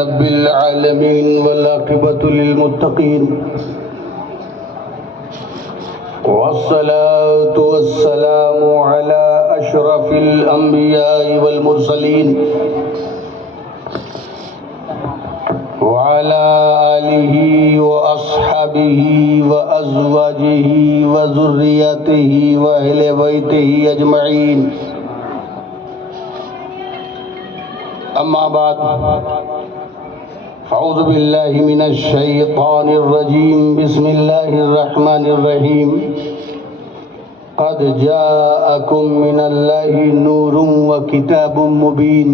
رب العالمين والعاقبة للمتقين والصلاة والسلام على أشرف الأنبياء والمرسلين وعلى آله وأصحابه وأزواجه وذرياته وأهل بيته أجمعين أما بعد أعوذ بالله من الشيطان الرجيم بسم الله الرحمن الرحيم قد جاءكم من الله نور وكتاب مبين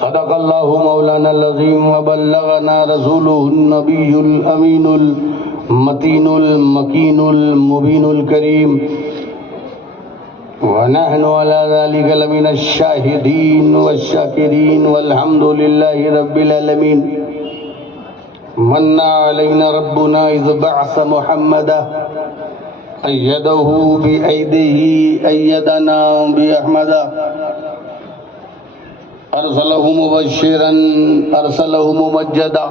صدق الله مولانا العظيم وبلغنا رسوله النبي الأمين المتين المكين المبين الكريم ونحن على ذلك لمن الشاهدين والشاكرين والحمد لله رب العالمين من علينا ربنا إذ بعث محمدا أيده بأيديه أيدنا بأحمدا أرسله مبشرا أرسله ممجدا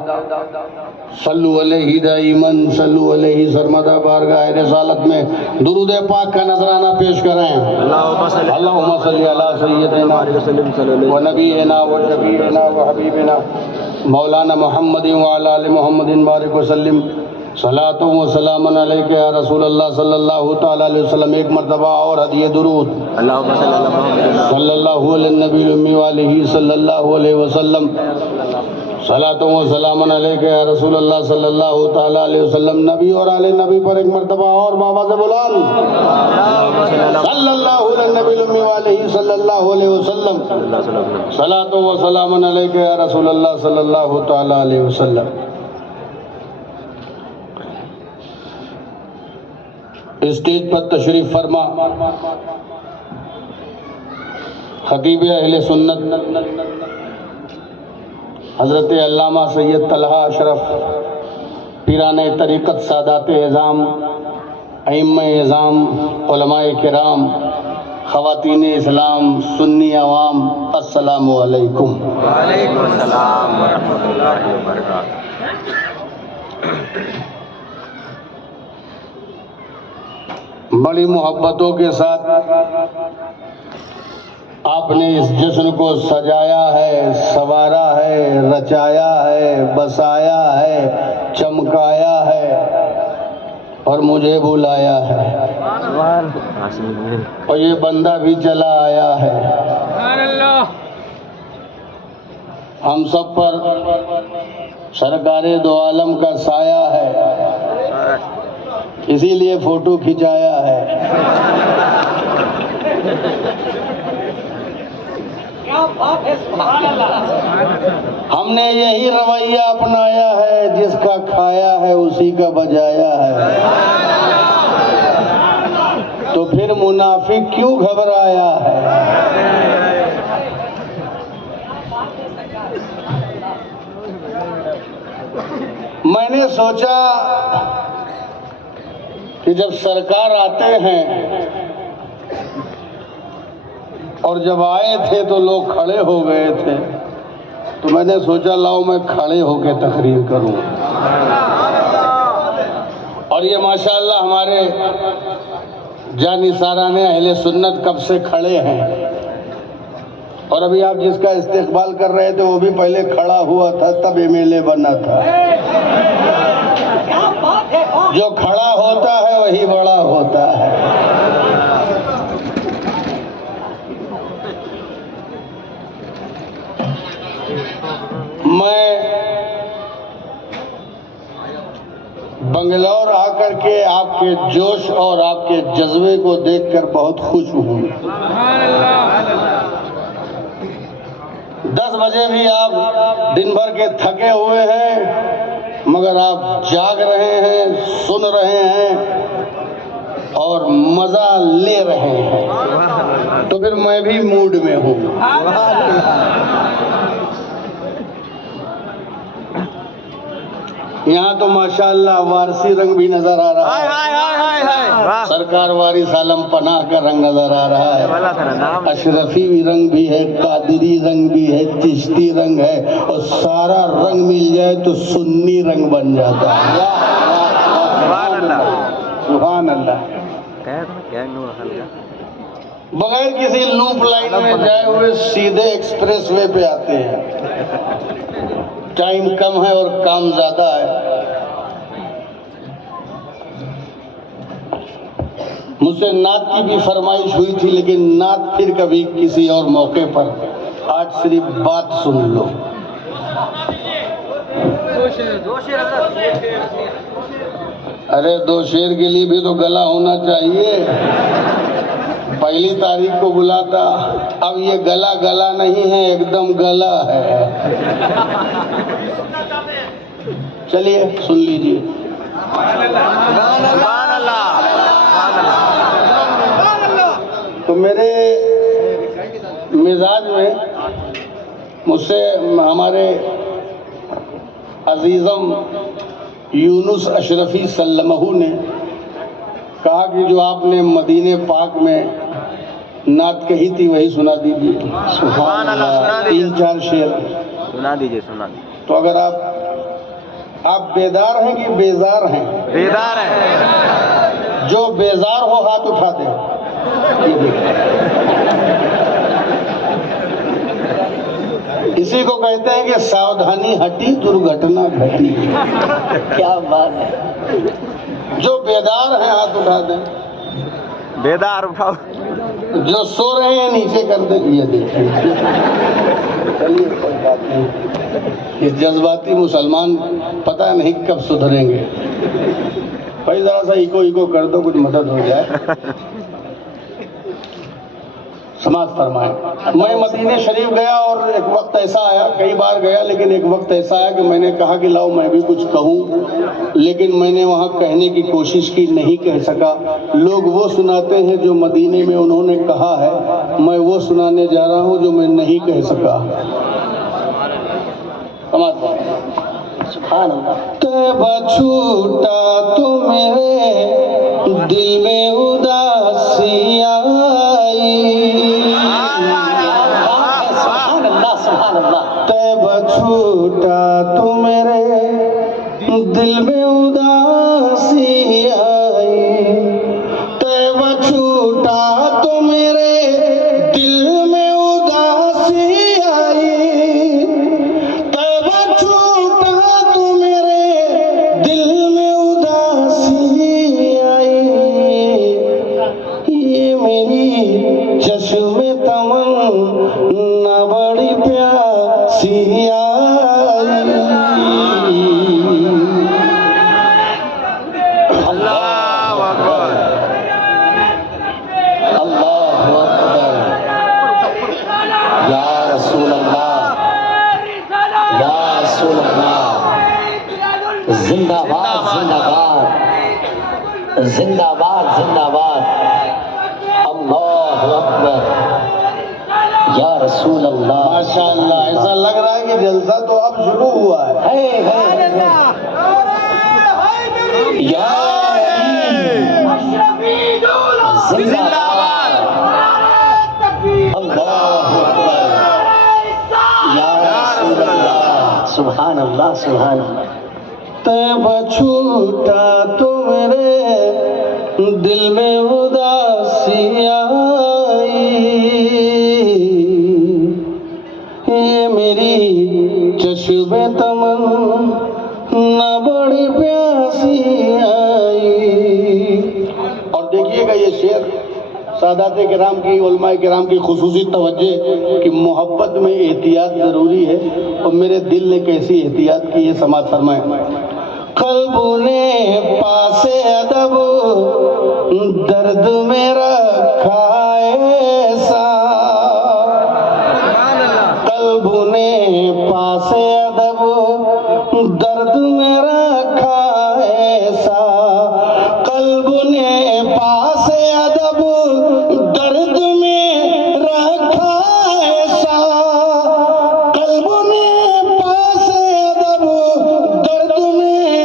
صلو علیہ دائما صلو علیہ سرمدا بارگاہ رسالت میں درود پاک کا نذرانہ پیش کریں اللہم صلی علی سیدنا و نبینا و شفیعنا و حبیبنا مولانا محمد وعلی آل محمد بارک وسلم صلاۃ و سلام علیک یا رسول اللہ صلی اللہ تعالی علیہ وسلم. ایک مرتبہ اور ہدیہ درود صلی اللہ علیہ النبی الامی وآلہ صلی اللہ علیہ وسلم. صلاۃ و سلام علیک یا رسول اللہ صلی اللہ تعالی علیہ وسلم. نبی اور آل نبی پر ایک مرتبہ اور بابا سے بلند صلی اللہ علیہ النبی الامی وآلہ صلی اللہ علیہ وسلم. صلاۃ و سلام علیک یا رسول اللہ صلی اللہ تعالی علیہ وسلم. اسٹیج پر تشریف فرما خطیب اہل سنت حضرت علامہ سید طلحہ اشرف پیران طریقت سادات اعظام ائمہ اعظام علماء کرام خواتین اسلام سنی عوام السلام علیکم. وعلیکم السلام ورحمۃ اللہ وبرکاتہ. بڑی محبتوں کے ساتھ آپ نے اس جشن کو سجایا ہے، سنوارا ہے، رچایا ہے، بسایا ہے، چمکایا ہے اور مجھے بلایا ہے اور یہ بندہ بھی چلا آیا ہے. ہم سب پر سرکار دو عالم کا سایہ ہے، اسی لیے فوٹو کھنچایا ہے. ہم نے یہی رویہ اپنایا ہے، جس کا کھایا ہے اسی کا بجایا ہے. تو پھر منافق کیوں گھبرایا ہے؟ میں نے سوچا کہ جب سرکار آتے ہیں اور جب آئے تھے تو لوگ کھڑے ہو گئے تھے، تو میں نے سوچا لاؤ میں کھڑے ہو کے تقریر کروں. اور یہ ماشاءاللہ ہمارے جانثاران اہل سنت کب سے کھڑے ہیں، اور ابھی آپ جس کا استقبال کر رہے تھے وہ بھی پہلے کھڑا ہوا تھا، تب MLA بنا تھا. جو کھڑا ہوتا ہے وہی بڑا ہوتا ہے. میں بنگلور آ کر کے آپ کے جوش اور آپ کے جذبے کو دیکھ کر بہت خوش ہوں. 10 بجے بھی آپ دن بھر کے تھکے ہوئے ہیں، مگر آپ جاگ رہے ہیں، سن رہے ہیں اور مزہ لے رہے ہیں. تو پھر میں بھی موڈ میں ہوں. یہاں تو ماشاءاللہ وارسی رنگ بھی نظر آ رہا ہے، واہ سرکار وارث عالم پناہ کا رنگ نظر آ رہا ہے، والا تھا نام اشرفی رنگ بھی ہے، قادری رنگ بھی ہے، چشتی رنگ ہے، اور سارا رنگ مل جائے تو سنی رنگ بن جاتا ہے۔ سبحان اللہ سبحان اللہ۔ کیا نور حلقہ بغیر کسی لوپ لائن میں جائے ہوئے سیدھے ایکسپریس وے پہ آتے ہیں، ٹائم کم ہے اور کام زیادہ ہے۔ مجھ سے نعت کی بھی فرمائش ہوئی تھی، لیکن نعت پھر کبھی کسی اور موقع پر، آج صرف بات سن لو۔ ارے 2 شعر کے لیے بھی تو گلا ہونا چاہیے، پہلی تاریخ کو بلا تھا، اب یہ گلا گلا نہیں ہے، ایک دم گلا ہے۔ چلیے سن لیجیے۔ سبحان اللہ تو میرے مزاج میں مجھ سے ہمارے عزیزم یونس اشرفی سلمہ نے کہا کہ جو آپ نے مدینہ پاک میں نعت کہی تھی وہی سنا دیجیے۔ سبحان اللہ، سنا دیجیے۔ 3-4 شعر سنا دیجیے سنا دیجیے۔ تو اگر آپ بیدار ہیں کہ بیزار ہیں؟ بیدار ہے۔ جو بیزار ہو ہاتھ اٹھا دیں۔ یہ دیکھیں، اسی کو کہتے ہیں کہ ساودھانی ہٹی درگھٹنا گھٹی۔ کیا بات ہے۔ جو بیدار ہیں ہاتھ اٹھا دیں، بیدار اٹھاؤ۔ جو سو رہے ہیں نیچے کر دیں۔ یہ دیکھیں، چلیے کوئی بات نہیں، یہ جذباتی مسلمان پتہ نہیں کب سدھریں گے۔ بھائی ذرا سا ایکو کر دو، کچھ مدد ہو جائے۔ سماعت فرمائیں۔ میں مدینہ شریف گیا اور ایک وقت ایسا آیا، کئی بار گیا لیکن ایک وقت ایسا آیا کہ میں نے کہا کہ لاؤ میں بھی کچھ کہوں، لیکن میں نے وہاں کہنے کی کوشش کی، نہیں کہہ سکا۔ لوگ وہ سناتے ہیں جو مدینے میں انہوں نے کہا ہے، میں وہ سنانے جا رہا ہوں جو میں نہیں کہہ سکا۔ سماعت فرمائیں۔ سبحان اللہ۔ تیبہ چھوٹا تو میرے دل میں اداسی آئی، تیبہ چھوٹا تو میرے دل میں اداسی آئی، تیبہ چھوٹا تو میرے دل میں اداسی آئی، تیبہ چھوٹا تو میرے دل میں اداسی آئی، یہ میری چشم تمنا بڑی پیاسی آئی۔ اللہ اکبر۔ اللہ اکبر۔ یا رسول اللہ، یا رسول اللہ، زندہ باد زندہ باد، زندہ باد زندہ باد، اللہ اکبر، یا رسول اللہ۔ ماشاء اللہ، ایسا لگ رہا ہے کہ جلسہ تو اب شروع ہوا ہے۔ یا زندہ باد، اللہ اکبر، یا رسول اللہ، سبحان اللہ سبحان اللہ۔ تیبہ چھوٹا تو میرے دل میں اداسی آئی، یہ میری چشم تمنا بڑی پیاسی آئی۔ اور دیکھیے گا یہ شعر سادات کرام کی، علماء کرام کی خصوصی توجہ کہ محبت میں احتیاط ضروری ہے، اور میرے دل نے کیسی احتیاط کی ہے، سماعت فرمائیں۔ قلب نے پاس ادب درد میں رکھا ایسا، قلب نے پاس ادب درد میں رکھا ایسا، قلب نے پاس ادب درد میں رکھا ایسا، قلب نے پاس ادب درد میں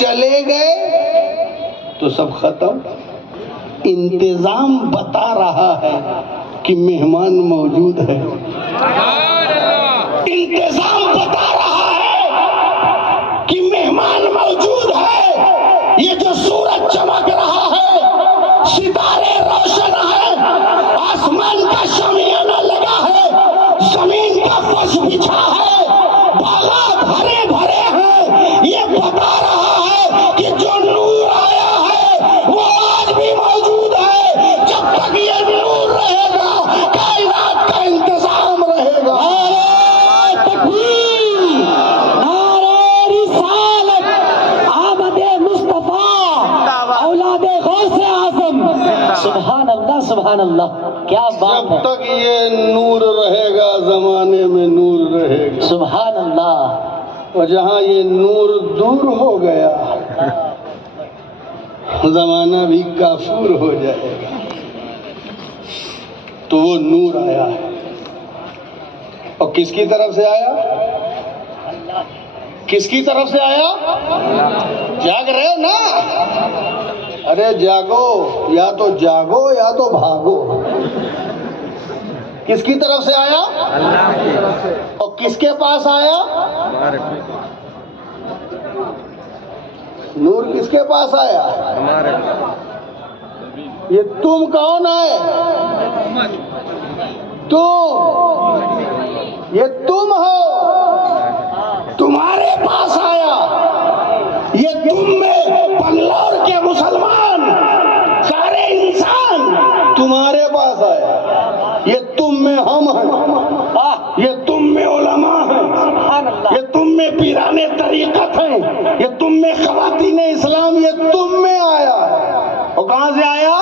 چلے گئے تو سب ختم. انتظام بتا رہا ہے کہ مہمان موجود ہے. انتظام بتا رہا ہے کہ مہمان موجود ہے. یہ جو سورج چمک رہا ہے، ستارے روشن ہیں، آسمان کا شامیانہ لگا ہے، زمین کا فرش بچھا ہے، باغات ہرے بھرے ہیں، یہ بتا رہا ہے کہ جو نور آیا ہے وہ آج بھی موجود ہے. جب تک یہ نور رہے گا کائنات کا انتظام رہے گا. نعرہ تکبیر، نعرہ رسالت، آمد مصطفیٰ، اولاد غوث اعظم. سبحان اللہ سبحان اللہ، کیا بات جب ہے. تک یہ نور رہے گا زمانے میں نور رہے گا. سبحان اللہ. اور جہاں یہ نور دور ہو گیا زمانہ بھی کافور ہو جائے گا. تو وہ نور آیا ہے، اور کس کی طرف سے آیا؟ کس کی طرف سے آیا؟ جاگ رہے ہو نا؟ ارے جاگو، یا تو جاگو یا تو بھاگو. کس کی طرف سے آیا؟ اور کس کے پاس آیا؟ نور کس کے پاس آیا؟ یہ تم کون ہے؟ تم، یہ تم ہو، تمہارے پاس آیا. یہ تم میں بنگلور کے مسلمان سارے انسان تمہارے پاس آیا. یہ تم میں ہم ہیں، یہ تم میں علماء ہیں، یہ تم میں پیرانے طریقت ہیں، یہ تم میں خواتین اسلام، یہ تم میں آیا. اور کہاں سے آیا؟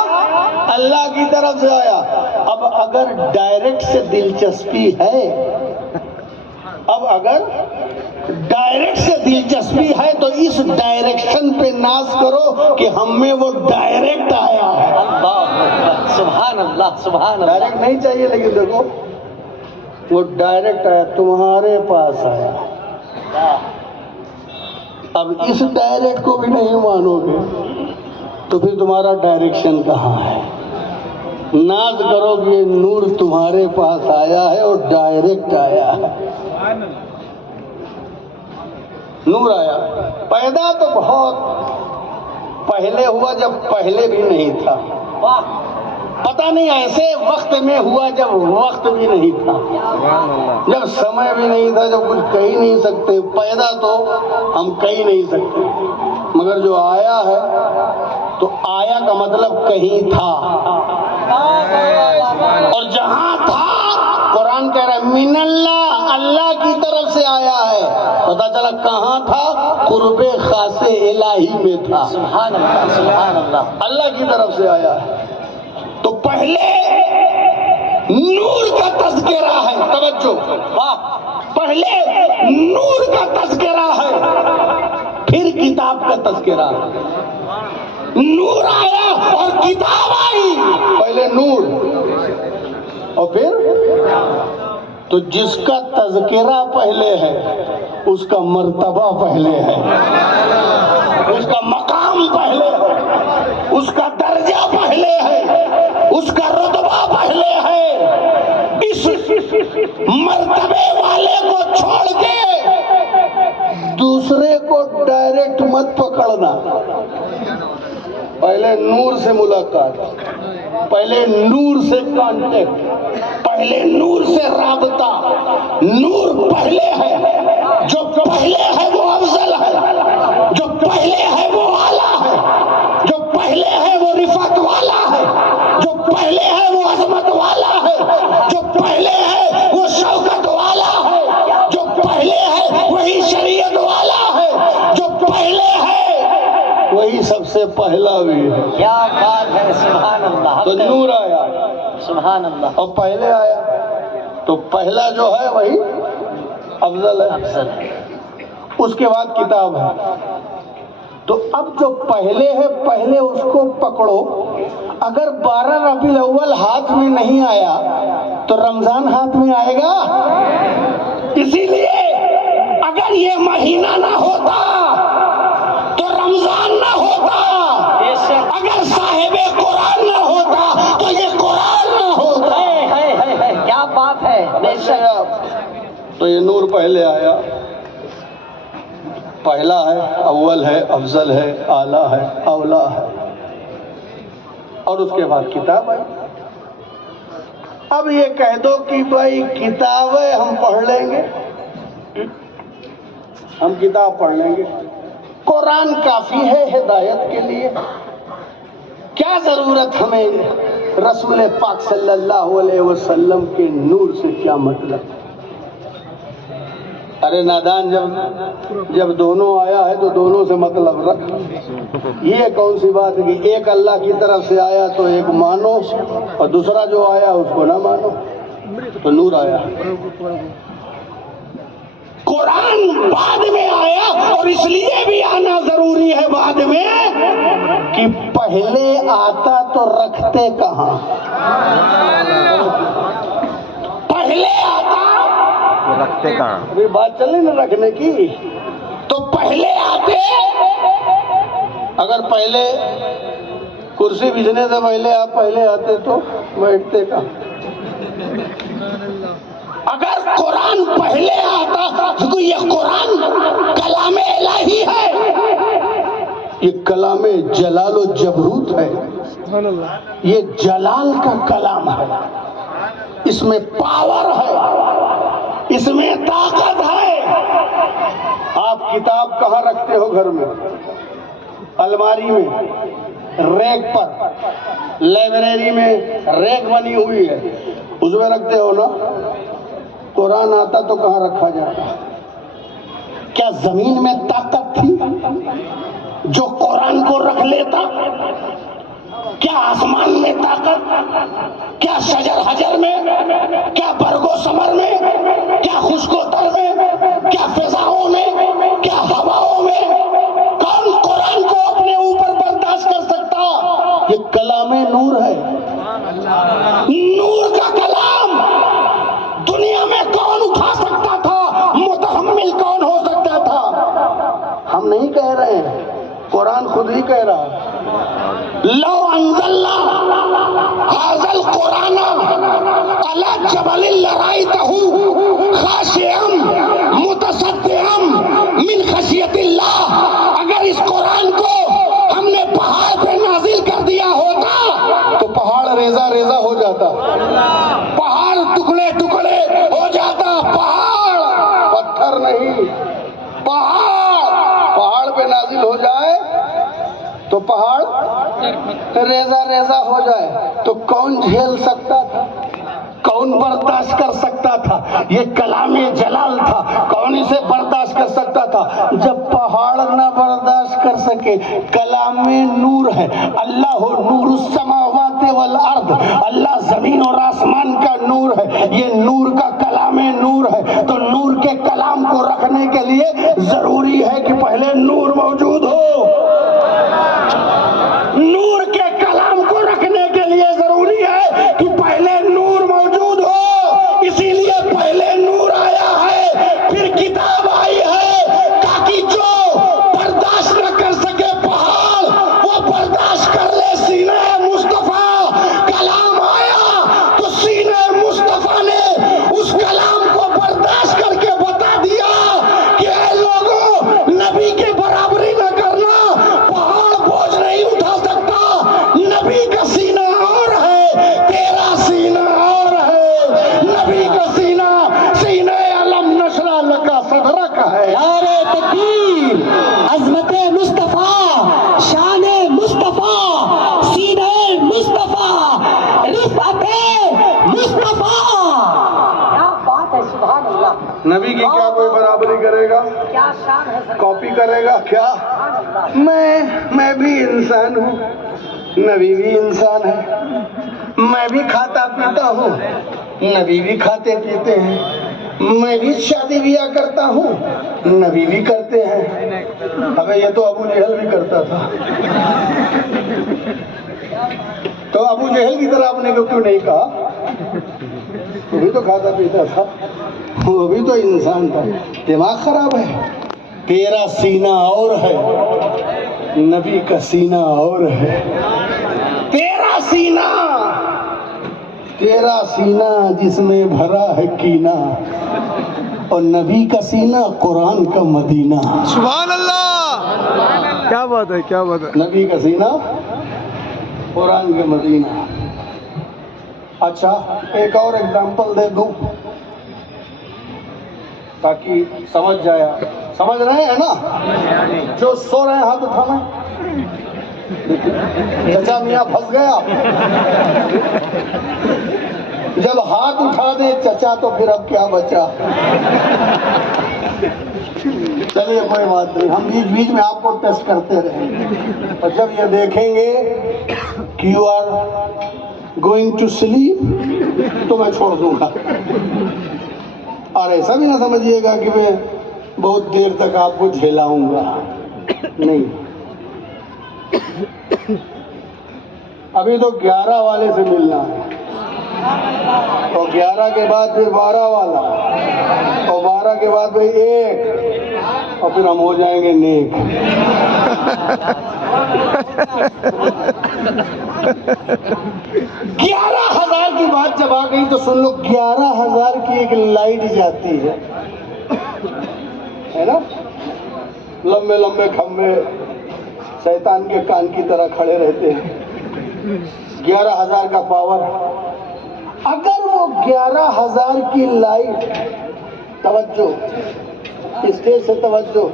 اللہ کی طرف سے آیا. اب اگر ڈائریکٹ سے دلچسپی ہے، اب اگر ڈائریکٹ سے دلچسپی ہے تو اس ڈائریکشن پہ ناز کرو کہ ہم میں وہ ڈائریکٹ آیا ہے. سبحان اللہ سبحان اللہ. ڈائریکٹ نہیں چاہیے، لیکن دیکھو وہ ڈائریکٹ آیا، تمہارے پاس آیا. اب اس ڈائریکٹ کو بھی نہیں مانو گے تو پھر تمہارا ڈائریکشن کہاں ہے؟ ناز کرو کہ یہ نور تمہارے پاس آیا ہے اور ڈائریکٹ آیا ہے. نور آیا، پیدا تو بہت پہلے ہوا جب پہلے بھی نہیں تھا. پتہ نہیں ایسے وقت میں ہوا جب وقت بھی نہیں تھا، جب سمے بھی نہیں تھا، جب کچھ کہہ نہیں سکتے. پیدا تو ہم کہہ نہیں سکتے، مگر جو آیا ہے تو آیا کا مطلب کہیں تھا. اور جہاں تھا قرآن کہہ رہا ہے من اللہ، اللہ کی طرف سے آیا ہے. پتہ چلا کہاں تھا؟ قرب خاص الہی میں تھا. سبحان اللہ سبحان اللہ. اللہ کی طرف سے آیا ہے. تو پہلے نور کا تذکرہ ہے، توجہ، پہلے نور کا تذکرہ ہے، پھر کتاب کا تذکرہ ہے. نور آیا اور کتاب آئی. پہلے نور اور پھر تو جس کا تذکرہ پہلے ہے اس کا مرتبہ پہلے ہے، اس کا مقام پہلے ہے، اس کا درجہ پہلے ہے، اس کا رتبہ پہلے ہے. اس مرتبے والے کو چھوڑ کے دوسرے کو ڈائریکٹ مت پکڑنا. پہلے نور سے ملاقات، پہلے نور سے کانٹیکٹ، پہلے نور سے رابطہ. نور پہلے ہے، جو پہلے ہے وہ افضل ہے، جو پہلے ہے وہ اعلیٰ ہے، جو پہلے ہے وہ رفعت والا ہے، جو پہلے ہے وہ عظمت والا ہے، جو پہلے ہے وہ شوکت والا ہے، جو پہلے ہے وہی شریعت والا ہے، جو پہلے ہے وہی سب سے پہلا بھی ہے. کیا بات ہے. سبحان اللہ. تو نور آیا سبحان اللہ. اور پہلے آیا تو پہلا جو ہے وہی افضل ہے. افضل. اس کے بعد کتاب ہے. تو اب جو پہلے ہے پہلے اس کو پکڑو. اگر 12 ربیع الاول ہاتھ میں نہیں آیا تو رمضان ہاتھ میں آئے گا. اسی لیے اگر یہ مہینہ نہ ہوتا تو رمضان اگر صاحب قرآن نہ ہوتا تو یہ قرآن نہ ہوتا. ہے کیا بات ہے. بے شک. تو یہ نور پہلے آیا. پہلا ہے، اول ہے، افضل ہے، اعلیٰ ہے، اولا ہے، اور اس کے بعد کتاب آئی. اب یہ کہہ دو کہ بھائی کتابیں ہم پڑھ لیں گے، ہم کتاب پڑھ لیں گے، قرآن کافی ہے ہدایت کے لیے، کیا ضرورت ہمیں رسول پاک صلی اللہ علیہ وسلم کے نور سے کیا مطلب؟ ارے نادان، جب دونوں آیا ہے تو دونوں سے مطلب رکھ. یہ کون سی بات ہے کہ ایک اللہ کی طرف سے آیا تو ایک مانو اور دوسرا جو آیا اس کو نہ مانو؟ تو نور آیا. قرآن بعد میں آیا، اور اس لیے بھی آنا ضروری ہے بعد میں کہ پہلے آتا تو رکھتے کہاں؟ پہلے آتا رکھتے کہاں؟ ابھی بات چل رہی نا رکھنے کی. تو پہلے آتے، اگر پہلے کرسی بچھنے سے پہلے آپ پہلے آتے تو بیٹھتے کہاں؟ اگر قرآن پہلے آتا تو یہ قرآن کلام الہی ہے، یہ کلام جلال و جبروت ہے، یہ جلال کا کلام ہے، اس میں پاور ہے، اس میں طاقت ہے. آپ کتاب کہاں رکھتے ہو گھر میں؟ الماری میں، ریک پر. لائبریری میں ریک بنی ہوئی ہے، اس میں رکھتے ہو نا. قرآن آتا تو کہاں رکھا جاتا؟ کیا زمین میں طاقت تھی جو قرآن کو رکھ لیتا؟ کیا آسمان میں طاقت؟ کیا شجر حجر میں؟ کیا برگ و ثمر میں؟ کیا خشک و تر میں؟ کیا فضاؤں میں؟ کیا ہواؤں میں؟ کون قرآن کو اپنے اوپر برداشت کر سکتا؟ یہ کلام نور ہے، نور کا کلام. دنیا میں کون اٹھا سکتا تھا؟ متحمل کون ہو سکتا تھا؟ ہم نہیں کہہ رہے ہیں، قرآن خود ہی کہہ رہا ہے. لو انزلنا هذا القرآن على جبل لرأيته خاشعا متصدعا من خشية الله. اگر اس قرآن کو ہم نے پہاڑ پہ نازل کر دیا ہوتا تو پہاڑ ریزہ ریزہ ہو جاتا، پہاڑ ٹکڑے ٹکڑے ہو جاتا. پہاڑ پتھر نہیں، پہاڑ پہ نازل ہو جائے تو پہاڑ ریزہ ریزہ ہو جائے تو کون جھیل سکتا تھا؟ کون برداشت کر سکتا تھا؟ یہ کلام جلال تھا، کون اسے برداشت کر سکتا تھا؟ جب پہاڑ نہ برداشت کر سکے، کلام نور ہے. اللہ نور السماوات والارض، اللہ زمین اور آسمان کا نور ہے، یہ نور کا کلام نور ہے. تو نور کے کلام کو رکھنے کے لیے ضروری ہے کہ پہلے نور موجود ہو. نور کے کلام کو رکھنے کے لیے ضروری ہے کہ پہلے نور موجود ہو. اسی لیے پہلے نور آیا ہے، پھر کتاب آئی ہے، تاکہ جو برداشت نہ کر سکے پہاڑ، وہ برداشت کر لے. سینہ مصطفیٰ کلام آیا تو سینہ مصطفیٰ نے اس کلام کو برداشت کر کے بتا دیا کہ اے لوگوں، نبی کے برابری نہ کرنا، پہاڑ بوجھ نہیں اٹھا سکتا. نبی کا سینہ اور ہے، تیرا سینہ اور ہے. نبی کا سینہ سینہ علم نشرح لکا صدرک ہے. نعرہ تکبیر، عظمت مصطفیٰ، شان مصطفیٰ، سینہ مصطفیٰ، رفعت مصطفیٰ. کیا بات ہے، سبحان اللہ. نبی کی کیا کوئی برابری کرے گا؟ کیا شان ہے سر. کاپی کرے گا کیا؟ میں بھی انسان ہوں، نبی بھی انسان ہے. میں بھی کھاتا پیتا ہوں، نبی بھی کھاتے پیتے ہیں. میں بھی شادی بیاہ کرتا ہوں، نبی بھی کرتے ہیں. ابے یہ تو ابو جہل بھی کرتا تھا. تو ابو جہل کی طرح آپ نے کیوں نہیں کہا؟ وہ بھی تو کھاتا پیتا تھا، وہ بھی تو انسان تھا. دماغ خراب ہے. تیرا سینہ اور ہے، نبی کا سینہ اور ہے. سینہ تیرا سینہ جس میں بھرا ہے کینہ، اور نبی کا سینہ قرآن کا مدینہ۔ سبحان اللہ، کیا بات ہے، کیا بات ہے۔ نبی کا سینہ قرآن کا مدینہ۔ اچھا ایک اور ایگزامپل دے دوں تاکہ سمجھ جائے۔ سمجھ رہے ہیں نا؟ جو سو رہے ہیں ہاتھ اٹھانا۔ چچا میاں پھنس گیا، جب ہاتھ اٹھا دے چچا تو پھر اب کیا بچا۔ چلیے کوئی بات نہیں، ہم بیچ بیچ میں آپ کو ٹیسٹ کرتے رہیں، اور جب یہ دیکھیں گے کہ you are going to sleep تو میں چھوڑ دوں گا۔ اور ایسا بھی نہ سمجھیے گا کہ میں بہت دیر تک آپ کو جھیلاؤں گا، نہیں۔ ابھی تو 11 والے سے ملنا ہے، اور 11 کے بعد پھر 12 والا، اور 12 کے بعد پھر 1، اور پھر ہم ہو جائیں گے نیک۔ 11,000 کی بات جب آ گئی تو سن لو، 11,000 کی ایک لائٹ جاتی ہے نا؟ لمبے لمبے کھمبے شیطان کے کان کی طرح کھڑے رہتے ہیں۔ 11,000 کا پاور، اگر وہ 11,000 کی لائٹ، توجہ اسٹیج سے توجہ،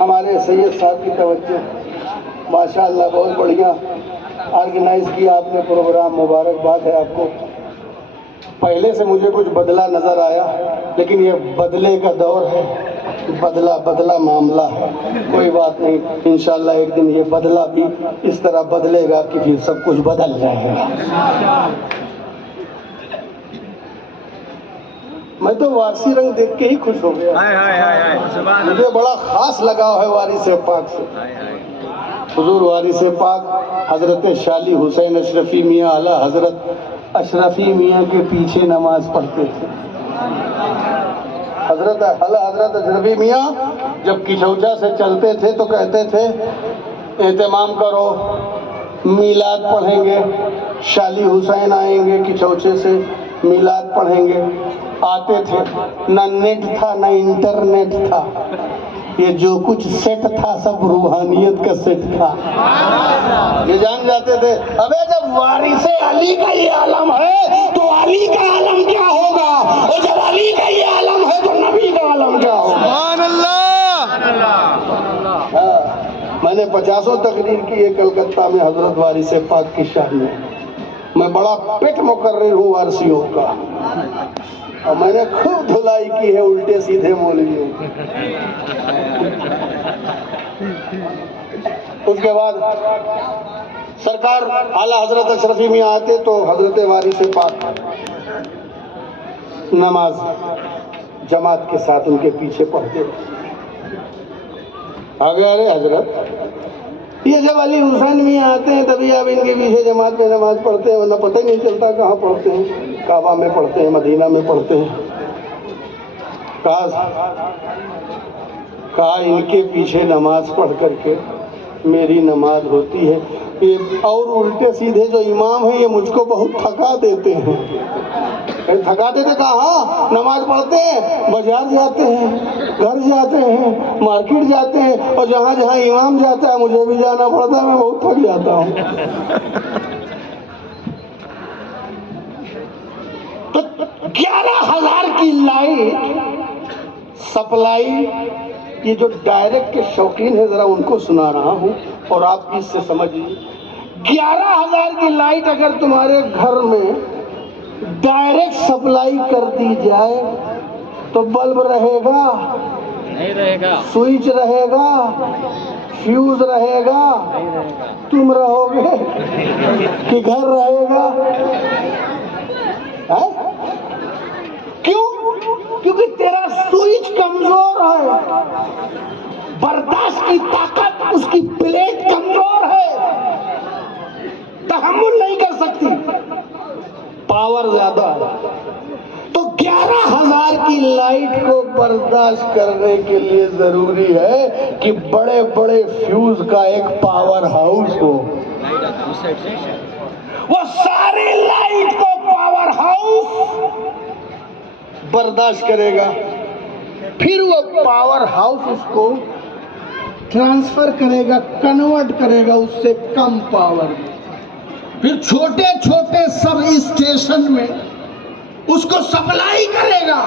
ہمارے سید صاحب کی توجہ، ماشاءاللہ بہت بڑھیا آرگنائز کیا آپ نے پروگرام، مبارکباد ہے آپ کو۔ پہلے سے مجھے کچھ بدلا نظر آیا، لیکن یہ بدلے کا دور ہے، بدلا معاملہ ہے، کوئی بات نہیں، انشاءاللہ ایک دن یہ بدلا بھی اس طرح بدلے گا کہ پھر سب کچھ بدل جائے گا۔ میں تو وارسی رنگ دیکھ کے ہی خوش ہو گیا، مجھے بڑا خاص لگاؤ ہے وارث پاک سے۔ حضور وارث پاک حضرت شالی حسین اشرفی میاں اعلیٰ حضرت اشرفی میاں کے پیچھے نماز پڑھتے تھے۔ حضرت اشرفی میاں جب کچھوچا سے چلتے تھے تو کہتے تھے اہتمام کرو، میلاد پڑھیں گے، شالی حسین آئیں گے کچھوچے سے، میلاد پڑھیں گے۔ آتے تھے، نہ نیٹ تھا نہ انٹرنیٹ تھا، یہ جو کچھ سیٹ تھا سب روحانیت کا سیٹ تھا۔ یہ جان جاتے تھے ابے جب وارث علی کا یہ عالم ہے تو علی کا عالم کیا ہوگا، اور جب علی کا یہ عالم ہے تو نبی کا عالم کیا ہوگا۔ سبحان اللہ۔ میں نے 50 تقریر کی ہے کلکتہ میں حضرت وارث پاک کی شان میں۔ میں بڑا پٹ مقرر ہوں وارثیوں کا، اور میں نے خوب دھلائی کی ہے الٹے سیدھے مولویوں کی۔ اس کے بعد سرکار اعلیٰ حضرت اشرفی میاں آتے تو حضرت وارث پاک نماز جماعت کے ساتھ ان کے پیچھے پڑھتے۔ آگے ارے حضرت یہ جب علی حسین میاں آتے ہیں تبھی آپ ان کے پیچھے جماعت میں نماز پڑھتے ہیں، ورنہ پتہ ہی نہیں چلتا کہاں پڑھتے ہیں، کعبہ میں پڑھتے ہیں، مدینہ میں پڑھتے ہیں۔ کہا ان کے پیچھے نماز پڑھ کر کے میری نماز ہوتی ہے، یہ اور الٹے سیدھے جو امام ہیں یہ مجھ کو بہت تھکا دیتے ہیں۔ تھکا دیتے کہاں؟ نماز پڑھتے ہیں، بازار جاتے ہیں، گھر جاتے ہیں، مارکیٹ جاتے ہیں، اور جہاں جہاں امام جاتا ہے مجھے بھی جانا پڑتا ہے، میں بہت تھک جاتا ہوں۔ تو 11,000 کی لائٹ سپلائی، یہ جو ڈائریکٹ کے شوقین ہے ذرا ان کو سنا رہا ہوں اور آپ اس سے سمجھیے۔ 11,000 کی لائٹ اگر تمہارے گھر میں ڈائریکٹ سپلائی کر دی جائے تو بلب رہے گا؟ نہیں رہے گا۔ سوئچ رہے گا؟ فیوز رہے گا؟ تم رہو گے کہ گھر رہے گا؟ کیوں؟ کیونکہ تیرا سوئچ کمزور ہے، برداشت کی طاقت اس کی پلیٹ کمزور ہے، تحمل نہیں کر سکتی، پاور زیادہ ہے۔ تو 11,000 کی لائٹ کو برداشت کرنے کے لیے ضروری ہے کہ بڑے بڑے فیوز کا ایک پاور ہاؤس ہو، وہ ساری لائٹ کو پاور ہاؤس برداشت کرے گا، پھر وہ پاور ہاؤس اس کو ٹرانسفر کرے گا، کنورٹ کرے گا اس سے کم پاور، پھر چھوٹے چھوٹے سب اسٹیشن میں اس کو سپلائی کرے گا،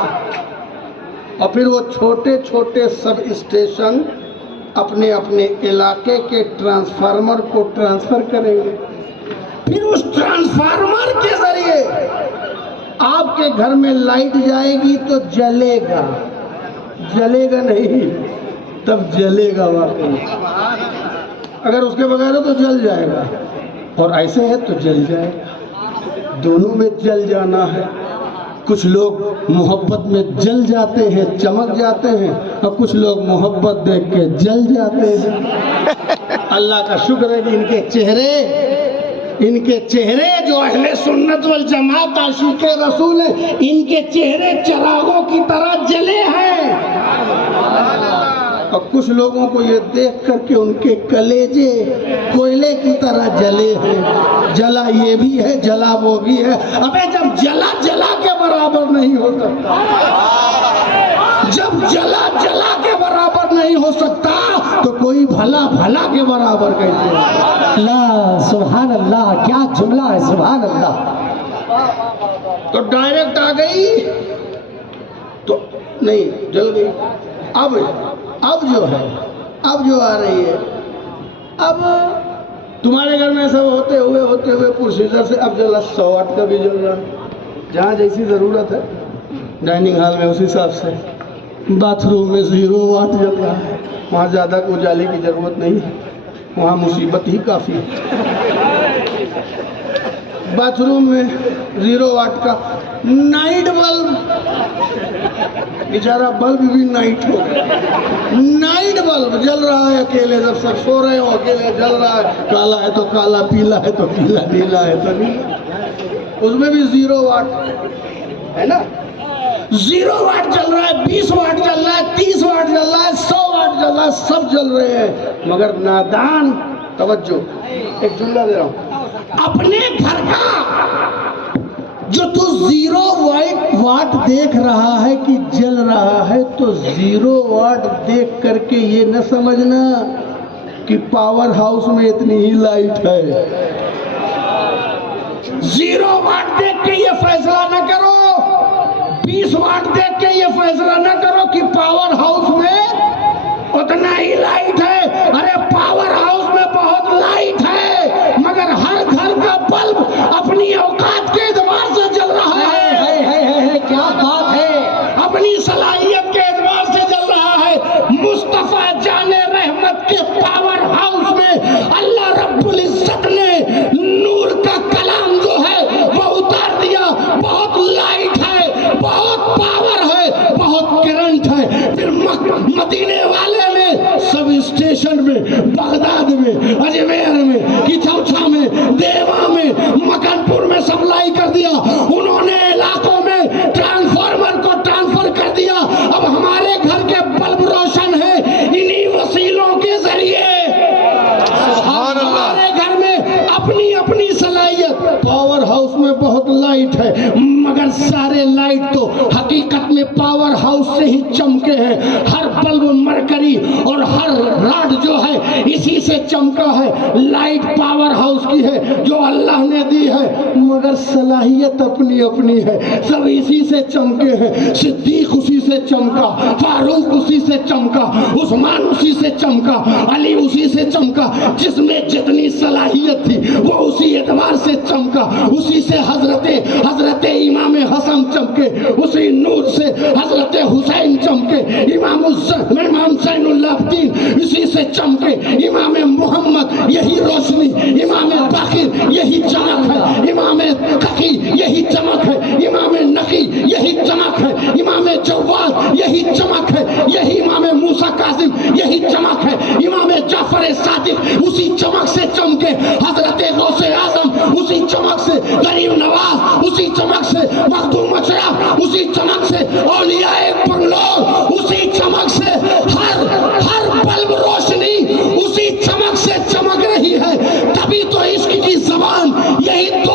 اور پھر وہ چھوٹے چھوٹے سب اسٹیشن اپنے اپنے علاقے کے ٹرانسفارمر کو ٹرانسفر کریں گے، پھر اس ٹرانسفارمر کے ذریعے آپ کے گھر میں لائٹ جائے گی تو جلے گا، جلے گا نہیں تب جلے گا واقعی، اگر اس کے بغیر ہو تو جل جائے گا، اور ایسے ہے تو جل جائے گا، دونوں میں جل جانا ہے۔ کچھ لوگ محبت میں جل جاتے ہیں، چمک جاتے ہیں، اور کچھ لوگ محبت دیکھ کے جل جاتے ہیں۔ اللہ کا شکر ہے کہ ان کے چہرے جو اہل سنت والجماعت عاشق رسول ہیں، ان کے چہرے چراغوں کی طرح جلے ہیں، اور کچھ لوگوں کو یہ دیکھ کر کے ان کے کلیجے کوئلے کی طرح جلے ہیں، جلا یہ بھی ہے جلا وہ بھی ہے۔ ابے جب جلا جلا کے برابر نہیں ہو سکتا، جب جلا جلا کے برابر نہیں ہو سکتا تو کوئی بھلا بھلا کے برابر کیسے؟ اللہ سبحان اللہ، کیا جملہ ہے، سبحان اللہ۔ تو ڈائریکٹ آ گئی تو نہیں جل گئی، اب جو ہے، اب جو آ رہی ہے، اب تمہارے گھر میں ایسا ہوتے ہوئے پروسیجر سے اب جلا 100 واٹ کا بھی جل رہا ہے، جہاں جیسی ضرورت ہے، ڈائننگ ہال میں اس حساب سے، باتھ روم میں 0 واٹ جل رہا ہے، وہاں زیادہ اجالے کی ضرورت نہیں ہے، وہاں مصیبت ہی کافی ہے۔ باتھ روم میں 0 واٹ کا نائٹ بلب، بیچارہ بلب بھی نائٹ ہو گیا، نائٹ بلب جل رہا ہے اکیلے، جب سب سو رہے ہو اکیلے جل رہا ہے، کالا ہے تو کالا، پیلا ہے تو پیلا، نیلا ہے تو نیلا، اس میں بھی 0 واٹ ہے نا، 0 واٹ چل رہا ہے، 20 واٹ چل رہا ہے، 30 واٹ چل رہا ہے، 100 واٹ چل رہا ہے، سب چل رہے ہیں، مگر نادان، توجہ، ایک جملہ دے رہا ہوں، اپنے گھر کا جو تو 0 واٹ دیکھ رہا ہے کہ جل رہا ہے، تو 0 واٹ دیکھ کر کے یہ نہ سمجھنا کہ پاور ہاؤس میں اتنی ہی لائٹ ہے، 0 واٹ دیکھ کے یہ فیصلہ نہ کرو، 20 واٹ دیکھ کے یہ فیصلہ نہ کرو کہ پاور ہاؤس میں اتنا ہی لائٹ ہے، ارے پاور ہاؤس میں بہت لائٹ ہے، مگر ہر گھر کا بلب اپنی اوقات کے اعتبار سے جل رہا ہے، کیا بات ہے، اپنی صلاحیت کے اعتبار سے جل رہا ہے۔ مصطفیٰ جان رحمت کے پاور ہاؤس میں اللہ رب العزت نے نور کا کلام جو ہے وہ اتار دیا، بہت لائٹ ہے، بہت پاور ہے، بہت کرنٹ ہے، پھر مدینے والے نے سب اسٹیشن میں، بغداد میں، اجمیر میں، کچھوچا میں، دیوا میں، مکان پور میں سپلائی کر دیا، انہوں نے علاقوں میں ٹرانسفارمر کو ٹرانسفر کر دیا، اب ہمارے گھر کے بلب روشن ہیں انہی وسیلوں کے ذریعے، ہمارے گھر میں اپنی اپنی صلاحیت، پاور ہاؤس میں بہت لائٹ ہے، مگر سارے لائٹ تو حقیقت میں پاور ہاؤس سے ہی چمکے ہیں، ہر بلب مرکری اور ہر راڈ جو ہے اسی سے چمکا ہے، لائٹ پاور ہاؤس کی ہے جو اللہ نے دی ہے، مگر صلاحیت اپنی اپنی ہے، سب اسی سے چمکے ہیں، صدیق اسی سے چمکا، فاروق اسی سے چمکا، عثمان اسی سے چمکا، علی اسی سے چمکا، جس میں جتنی صلاحیت تھی وہ اسی اعتبار سے چمکا، اسی سے حضرت امام حسن چمکے، اسی نور سے حضرت حسین چمکے، امام زین العابدین اسی سے چمکے، امام محمد یہی روشنی، امام باقر یہی چمک ہے، امام تقی یہی چمک ہے، امام نقی یہی چمک ہے، امام جواد یہی چمک ہے، یہی امام موسیٰ کاظم یہی چمک ہے، امام جعفر صادق اسی چمک سے چمکے، حضرت غوث اعظم اسی چمک سے، غریب نواز اسی چمک سے، مخدوم اشرف اسی چمک سے، اولیاء بنگلور اسی چمک سے، ہر بلب روشنی اسی چمک سے چمک رہی ہے، تبھی تو عشق کی زبان یہی دو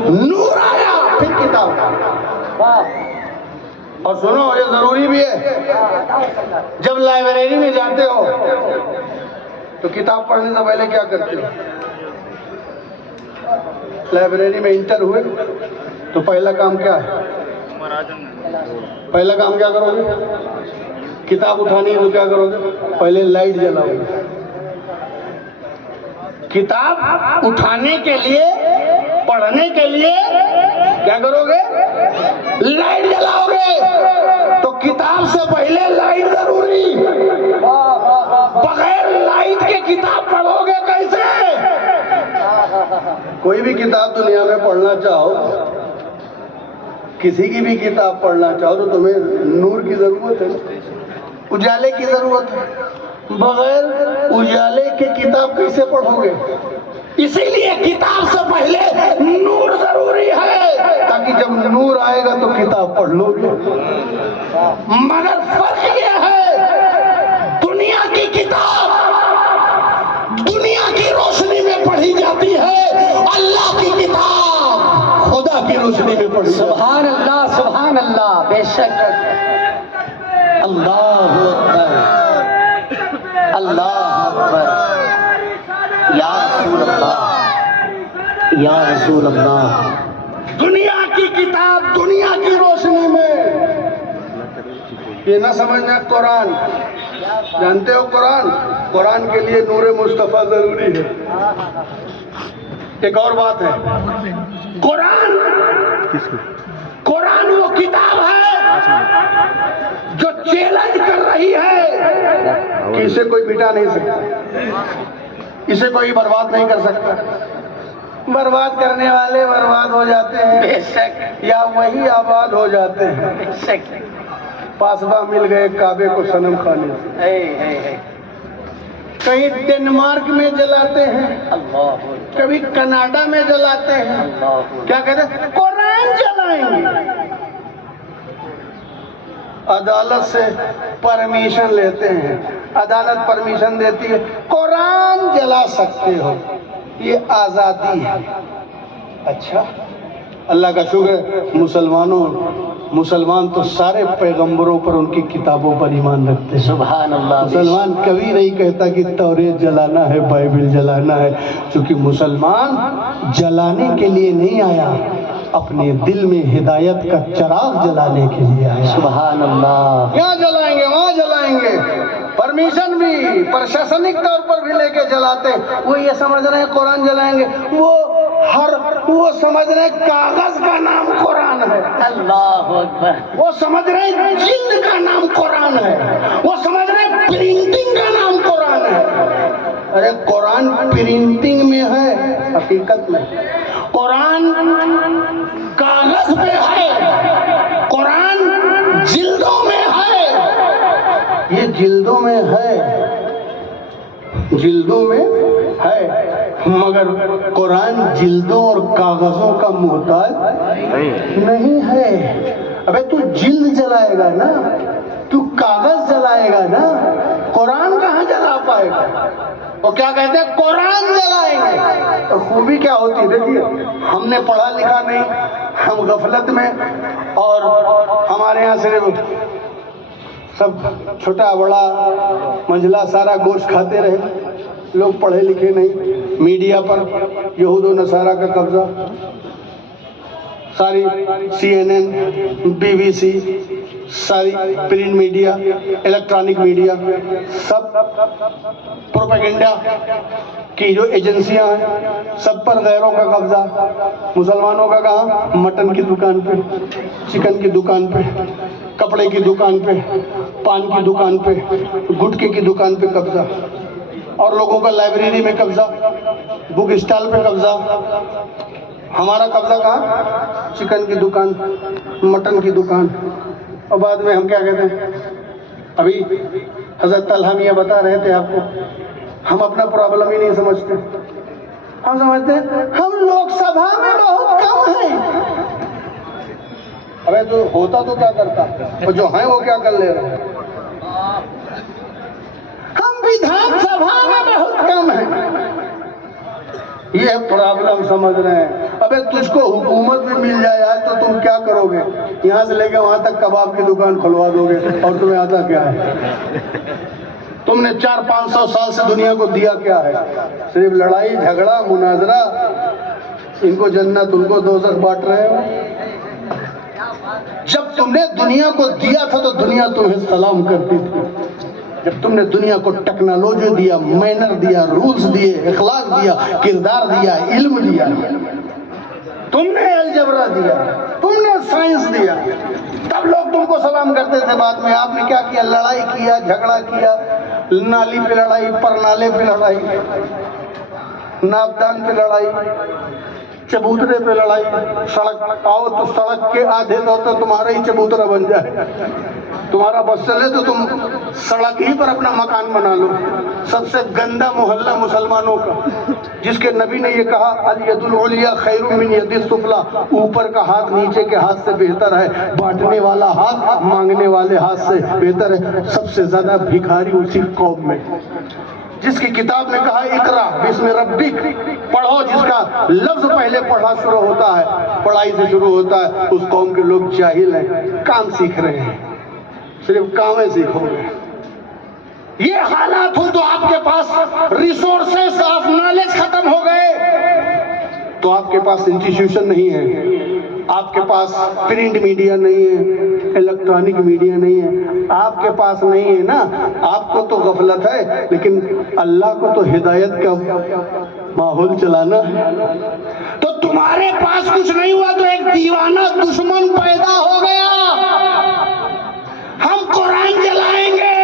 نور آیا پھر کتاب. اور سنو یہ ضروری بھی ہے، جب لائبریری میں جاتے ہو تو کتاب پڑھنے سے پہلے کیا کرتے ہو؟ لائبریری میں انٹر ہوئے تو پہلا کام کیا ہے؟ پہلا کام کیا کرو گے؟ کتاب اٹھانی ہے تو کیا کرو گے؟ پہلے لائٹ جلاؤ گے. کتاب اٹھانے کے لیے، پڑھنے کے لیے کیا کرو گے؟ لائٹ جلاؤ گے. تو کتاب سے پہلے لائٹ ضروری. بغیر لائٹ کے کتاب پڑھو گے کیسے؟ کوئی بھی کتاب دنیا میں پڑھنا چاہو، کسی کی بھی کتاب پڑھنا چاہو تو تمہیں نور کی ضرورت ہے، اجالے کی ضرورت ہے. بغیر اجالے کے کتاب کیسے پڑھو گے؟ اسی لیے کتاب سے پہلے نور ضروری ہے، تاکہ جب نور آئے گا تو کتاب پڑھ لو گے. مگر فرق یہ ہے، دنیا کی کتاب دنیا کی روشنی میں پڑھی جاتی ہے، اللہ کی کتاب خدا کی روشنی میں پڑھی. سبحان اللہ سبحان اللہ. بے شک. اللہ اکبر اللہ اکبر. یا رسول اللہ یا رسول اللہ. دنیا کی کتاب دنیا کی روشنی میں. یہ نہ سمجھنا قرآن. جانتے ہو قرآن کے لیے نور مصطفیٰ ضروری ہے. ایک اور بات ہے، قرآن وہ کتاب ہے جو چیلنج کر رہی ہے کہ اسے کوئی مٹا نہیں سکتا، اسے کوئی برباد نہیں کر سکتا. برباد کرنے والے برباد ہو جاتے ہیں یا وہی آباد ہو جاتے ہیں. پاسباں مل گئے کعبے کو صنم خانے سے. کہیں ڈنمارک میں جلاتے ہیں، کبھی کینیڈا میں جلاتے ہیں. کیا کہتے ہیں؟ قرآن جلائیں گے. عدالت سے پرمیشن لیتے ہیں، عدالت پرمیشن دیتی ہے قرآن جلا سکتے ہو، یہ آزادی ہے. اچھا اللہ کا شکر ہے، مسلمان تو سارے پیغمبروں پر، ان کی کتابوں پر ایمان رکھتے ہیں. سبحان اللہ. مسلمان کبھی نہیں کہتا کہ توریت جلانا ہے، بائبل جلانا ہے، کیونکہ مسلمان جلانے کے لیے نہیں آیا، اپنے دل میں ہدایت کا چراغ جلانے کے لیے آیا. سبحان اللہ. یہاں جلائیں گے وہاں جلائیں گے، پرمیشن بھی پرشاسنک طور پر بھی لے کے جلاتے. وہ یہ سمجھ رہے ہیں قرآن جلائیں گے، وہ سمجھ رہے ہیں کاغذ کا نام قرآن ہے. اللہ اکبر. وہ سمجھ رہے ہیں جلد کا نام قرآن ہے، وہ سمجھ رہے ہیں پرنٹنگ کا نام قرآن ہے. ارے قرآن پرنٹنگ میں ہے، حقیقت میں قرآن کاغذ پہ ہے، قرآن جلدوں میں ہے. یہ جلدوں میں ہے، جلدوں میں ہے، مگر قرآن جلدوں اور کاغذوں کا محتاج نہیں ہے. ابے تو جلد جلائے گا نا، تو کاغذ جلائے گا نا، قرآن کہاں جلا پائے گا؟ وہ کیا کہتے ہیں؟ قرآن جلائیں گے. اور خوبی کیا ہوتی ہے؟ دیکھیے ہم نے پڑھا لکھا نہیں، ہم غفلت میں، اور ہمارے یہاں صرف سب چھوٹا بڑا منجلا سارا گوشت کھاتے رہے، لوگ پڑھے لکھے نہیں. میڈیا پر یہود و نصارہ کا قبضہ، ساری CNN بی بی سی، ساری پرنٹ میڈیا، الیکٹرانک میڈیا، سب پروپیگنڈا کی جو ایجنسیاں ہیں سب پر غیروں کا قبضہ. مسلمانوں کا کہاں؟ مٹن کی دکان پہ، چکن کی دکان پہ، کپڑے کی دکان پہ، پان کی دکان پہ، گٹکے کی دکان پہ قبضہ. اور لوگوں کا لائبریری میں قبضہ، بک اسٹال پہ قبضہ. ہمارا قبضہ کہاں؟ چکن کی دکان، مٹن کی دکان. اور بعد میں ہم کیا کہتے ہیں؟ ابھی حضرت طلحہ میاں بتا رہے تھے آپ کو، ہم اپنا پرابلم ہی نہیں سمجھتے. ہم سمجھتے ہیں ہم لوک سبھا میں بہت کم ہیں. ابے جو ہوتا تو کیا کرتا، اور جو ہیں وہ کیا کر لے رہے ہیں. ہم وِدھان سبھا میں بہت کم ہیں، یہ پرابلم سمجھ رہے ہیں. ابے تجھ کو حکومت بھی مل جائے آج تو تم کیا کرو گے؟ یہاں سے لے کے وہاں تک کباب کی دکان کھلوا دو گے، اور تمہیں آتا کیا ہے؟ تم نے 400-500 سال سے دنیا کو دیا کیا ہے؟ صرف لڑائی جھگڑا مناظرہ، ان کو جنت ان کو دوزخ بانٹ رہے ہو۔ جب تم نے دنیا کو دیا تھا تو دنیا تمہیں سلام کرتی تھی۔ جب تم نے دنیا کو ٹیکنالوجی دیا، مینر دیا، رولز دیے، اخلاق دیا، کردار دیا، علم دیا، تم نے الجبرا دیا، تم نے سائنس دیا، تب لوگ تم کو سلام کرتے تھے۔ بعد میں آپ نے کیا کیا؟ لڑائی کیا، جھگڑا کیا، نالی پہ لڑائی، پرنالے پہ لڑائی، ناپدان پہ لڑائی، چبوترے پہ لڑائی، سڑک آؤ تو سڑک کے آدھے تو تمہارا ہی چبوترا بن جائے، تمہارا بس چلے تو تم سڑک ہی پر اپنا مکان بنا لو۔ سب سے گندا محلہ مسلمانوں کا، جس کے نبی نے یہ کہا الید العلیٰ خیر من ید السفلیٰ، اوپر کا ہاتھ نیچے کے ہاتھ سے بہتر ہے، بانٹنے والا ہاتھ مانگنے والے ہاتھ سے بہتر ہے۔ سب سے زیادہ بھکاری اسی قوم میں، جس کی کتاب میں کہا اقرا بسم ربک، پڑھو، جس کا لفظ پہلے پڑھا شروع ہوتا ہے، پڑھائی سے شروع ہوتا ہے، اس قوم کے لوگ جاہل ہیں، کام سیکھ رہے ہیں، صرف کامیں سیکھو گے۔ یہ حالات ہو تو آپ کے پاس ریسورسز آف نالج ختم ہو گئے، تو آپ کے پاس انسٹیٹیوشن نہیں ہے، آپ کے پاس پرنٹ میڈیا نہیں ہے، الیکٹرانک میڈیا نہیں ہے، آپ کے پاس نہیں ہے نا۔ آپ کو تو غفلت ہے، لیکن اللہ کو تو ہدایت کا ماحول چلانا ہے۔ تو تمہارے پاس کچھ نہیں ہوا تو ایک دیوانہ دشمن پیدا ہو گیا۔ ہم قرآن جلائیں گے،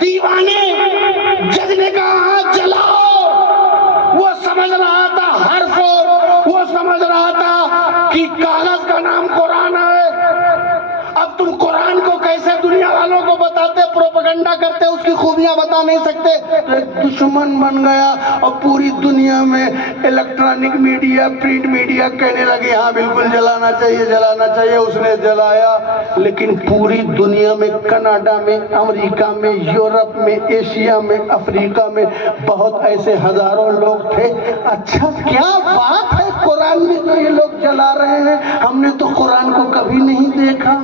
دیوانے جگنے کا ہاتھ جلاؤ۔ وہ سمجھ رہا تھا حرف، وہ سمجھ رہا تھا کہ کاغذ کا نام قرآن ہے۔ اب تم قرآن کو کیسے دنیا والوں کو بتاتے، پروپیگنڈا کرتے، اس کی خوبیاں بتا نہیں سکتے، ایک دشمن بن گیا۔ اور پوری دنیا میں الیکٹرانک میڈیا، پرنٹ میڈیا کہنے لگے ہاں بالکل جلانا چاہیے، جلانا چاہیے۔ اس نے جلایا، لیکن پوری دنیا میں، کینیڈا میں، امریکہ میں، یورپ میں، ایشیا میں، افریقہ میں بہت ایسے ہزاروں لوگ تھے۔ اچھا کیا بات ہے، قرآن میں تو یہ لوگ جلا رہے ہیں، ہم نے تو قرآن کو کبھی نہیں دیکھا،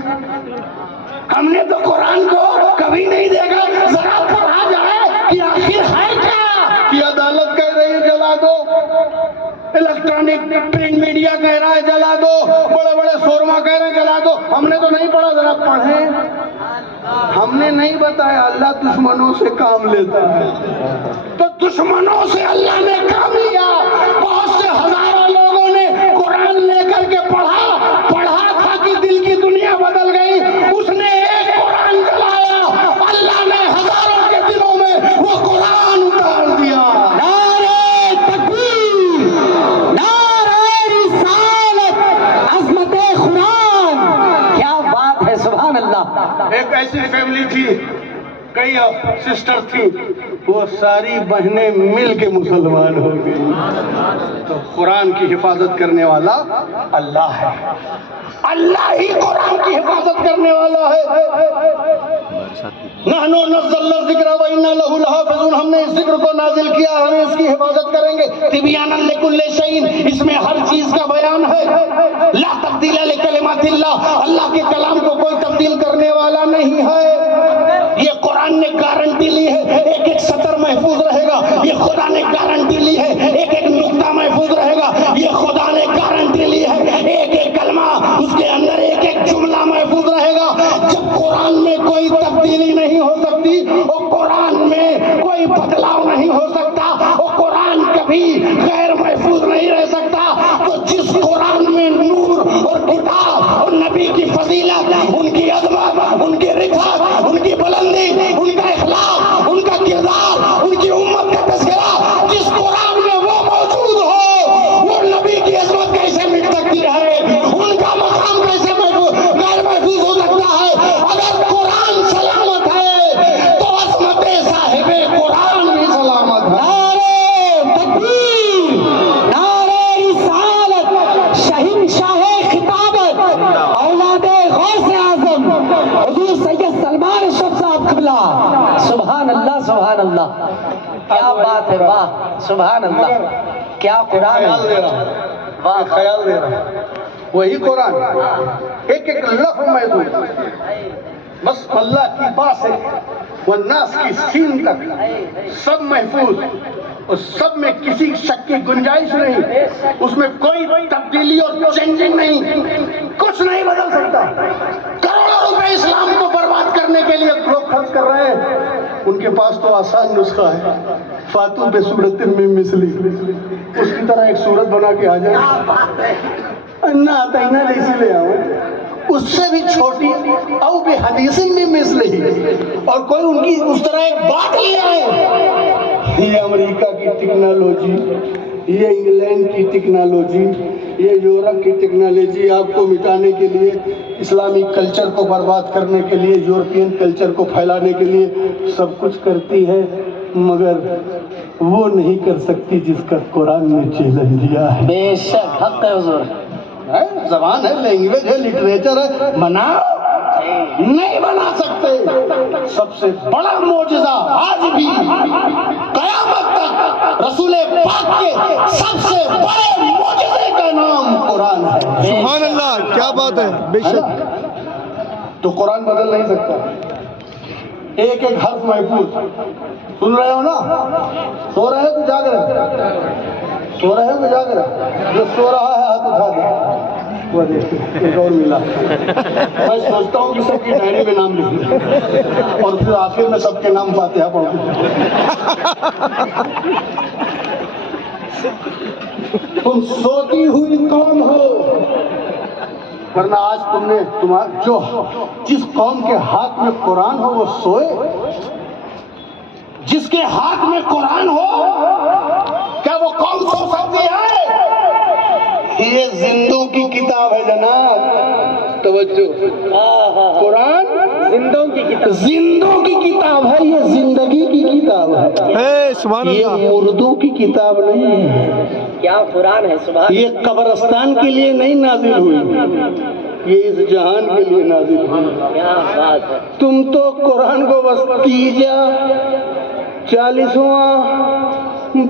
ہم نے تو قرآن کو کبھی نہیں دیکھا، ذرا پڑھا جائے کہ آخر ہے کیا؟ کہ عدالت کہہ رہی ہے جلا دو، الیکٹرانک پرنٹ میڈیا کہہ رہا ہے جلا دو، بڑے بڑے شورما کہہ رہے ہیں جلا دو، ہم نے تو نہیں پڑھا، ذرا پڑھیں۔ ہم نے نہیں بتایا، اللہ دشمنوں سے کام لیتا ہے، تو دشمنوں سے اللہ نے کام لیا۔ بہت سے ہزاروں لوگوں نے قرآن لے کر کے پڑھا تھا کہ دل کی دنیا بدل گئی، اس نے ایک قرآن جلایا، اللہ نے ہزاروں کے دلوں میں وہ قرآن اتار دیا۔ نعرہ تکبیر، نعرہ رسالت، عظمت قرآن، کیا بات ہے، سبحان اللہ۔ ایک ایسی فیملی تھی، کئی سسٹر تھی، وہ ساری بہنیں مل کے مسلمان ہو گئی۔ تو قرآن کی حفاظت کرنے والا اللہ ہے، اللہ ہی قرآن کی حفاظت کرنے والا ہے۔ نحن نزلنا الذکر وإنا لہ لحافظون، ہم نے اس ذکر کو نازل کیا، ہم اس کی حفاظت کریں گے۔ تبیانا لکل شیء، اس میں ہر چیز کا بیان ہے۔ لا تبدیل لکلمات اللہ، اللہ کے کلام کو کوئی تبدیل کرنے والا نہیں ہے۔ یہ قرآن نے گارنٹی لی ہے، ایک ایک سطر محفوظ رہے گا، یہ خدا نے گارنٹی لی ہے، ایک ایک نقطہ محفوظ رہے گا، یہ خدا نے گارنٹی لی ہے، ایک ایک کلمہ، اس کے اندر ایک ایک جملہ محفوظ رہے گا۔ جب قرآن میں کوئی تبدیلی نہیں ہو سکتی، اور قرآن میں کوئی بدلاؤ نہیں ہو سکتا، اور قرآن کبھی غیر محفوظ نہیں رہ سکتا، تو جس قرآن میں نور اور کتاب اور نبی کی فضیلت، ان کی عظمت، ان کی رفعت، ان کی بلندی، ان کا اخلاق، ان کا کردار، ان کی امت کا تذکرہ، جس قرآن میں وہ موجود ہو، وہ نبی کی عظمت کیسے مٹ سکتی ہے، ان کا مقام کیسے غیر محفوظ ہو سکتا ہے؟ اگر قرآن سلامت ہے تو عظمت صاحب قرآن بھی سلامت ہے۔ نعرہ تکبیر، نعرہ رسالت، شہنشاہ خطابت، اولاد غوث اعظم حضور سید سلمان اشرف صاحب قبلہ، سبحان اللہ، سبحان اللہ، کیا بات ہے، واہ، سبحان اللہ، کیا قرآن ہے۔ یہ خیال دے رہا ہے وہی قرآن، ایک ایک لفظ محفوظ، بس اللہ کی بات ہے والناس کی سین تک سب محفوظ، اور سب میں کسی شک کی گنجائش نہیں، اس میں کوئی تبدیلی اور چینجنگ نہیں، کچھ نہیں بدل سکتا۔ کروڑوں روپے اسلام کو برباد کرنے کے لیے لوگ خرچ کر رہے ہیں، ان کے پاس تو آسان نسخہ ہے، فاتو بے صورت میں مثلی، اس کی طرح ایک صورت بنا کے آ جائے، انا آتینا جیسی لے آؤ، اس سے بھی چھوٹی او بے حدیث میں مثلی، اور کوئی ان کی اس طرح ایک بات لے آئے۔ یہ امریکہ کی ٹیکنالوجی، یہ انگلینڈ کی ٹیکنالوجی، یہ یورپ کی ٹیکنالوجی آپ کو مٹانے کے لیے، اسلامی کلچر کو برباد کرنے کے لیے، یورپین کلچر کو پھیلانے کے لیے سب کچھ کرتی ہے، مگر وہ نہیں کر سکتی جس کا قرآن نے چیلنج دیا ہے۔ بے شک حق ہے حضور۔ زبان ہے، لینگویج ہے، لٹریچر ہے، بناؤ، نہیں بنا سکتے۔ سب سے بڑا معجزہ آج بھی قیامت تک رسول پاک کے سب سے بڑے معجزے کا نام قرآن ہے۔ سبحان اللہ، کیا بات ہے، بے شک۔ تو قرآن بدل نہیں سکتا، ایک ایک حرف محفوظ۔ سن رہے ہو نا؟ سو رہے ہو کہ جاگ رہے؟ سو رہے ہو کہ جاگ رہے؟ جو سو رہا ہے ہاتھ اٹھا دے، وہ دیکھیں ایک اور ملا۔ میں سوچتا ہوں کہ سب کی ڈائری میں نام لکھ لوں اور پھر آخر میں سب کے نام فاتحہ پڑھوں۔ تم سوتی ہوئی قوم ہو، ورنہ آج تم نے جو جس قوم کے ہاتھ میں قرآن ہو وہ سوئے، جس کے ہاتھ میں قرآن ہو کیا وہ قوم سو سکتی ہے؟ یہ زندوں کی کتاب ہے جناب، توجہ، قرآن زندوں کی کتاب، زندوں کی کتاب ہے، یہ زندگی کی کتاب ہے، سبحان یہ اللہ، مردوں کی کتاب نہیں ہے، کیا قرآن ہے، سبحان۔ یہ قبرستان کے لیے نہیں نازل ہوئی، یہ اس جہان کے لیے نازل ہوئی۔ کیا بات ہے۔ تم تو قرآن کو بس تیجا 40واں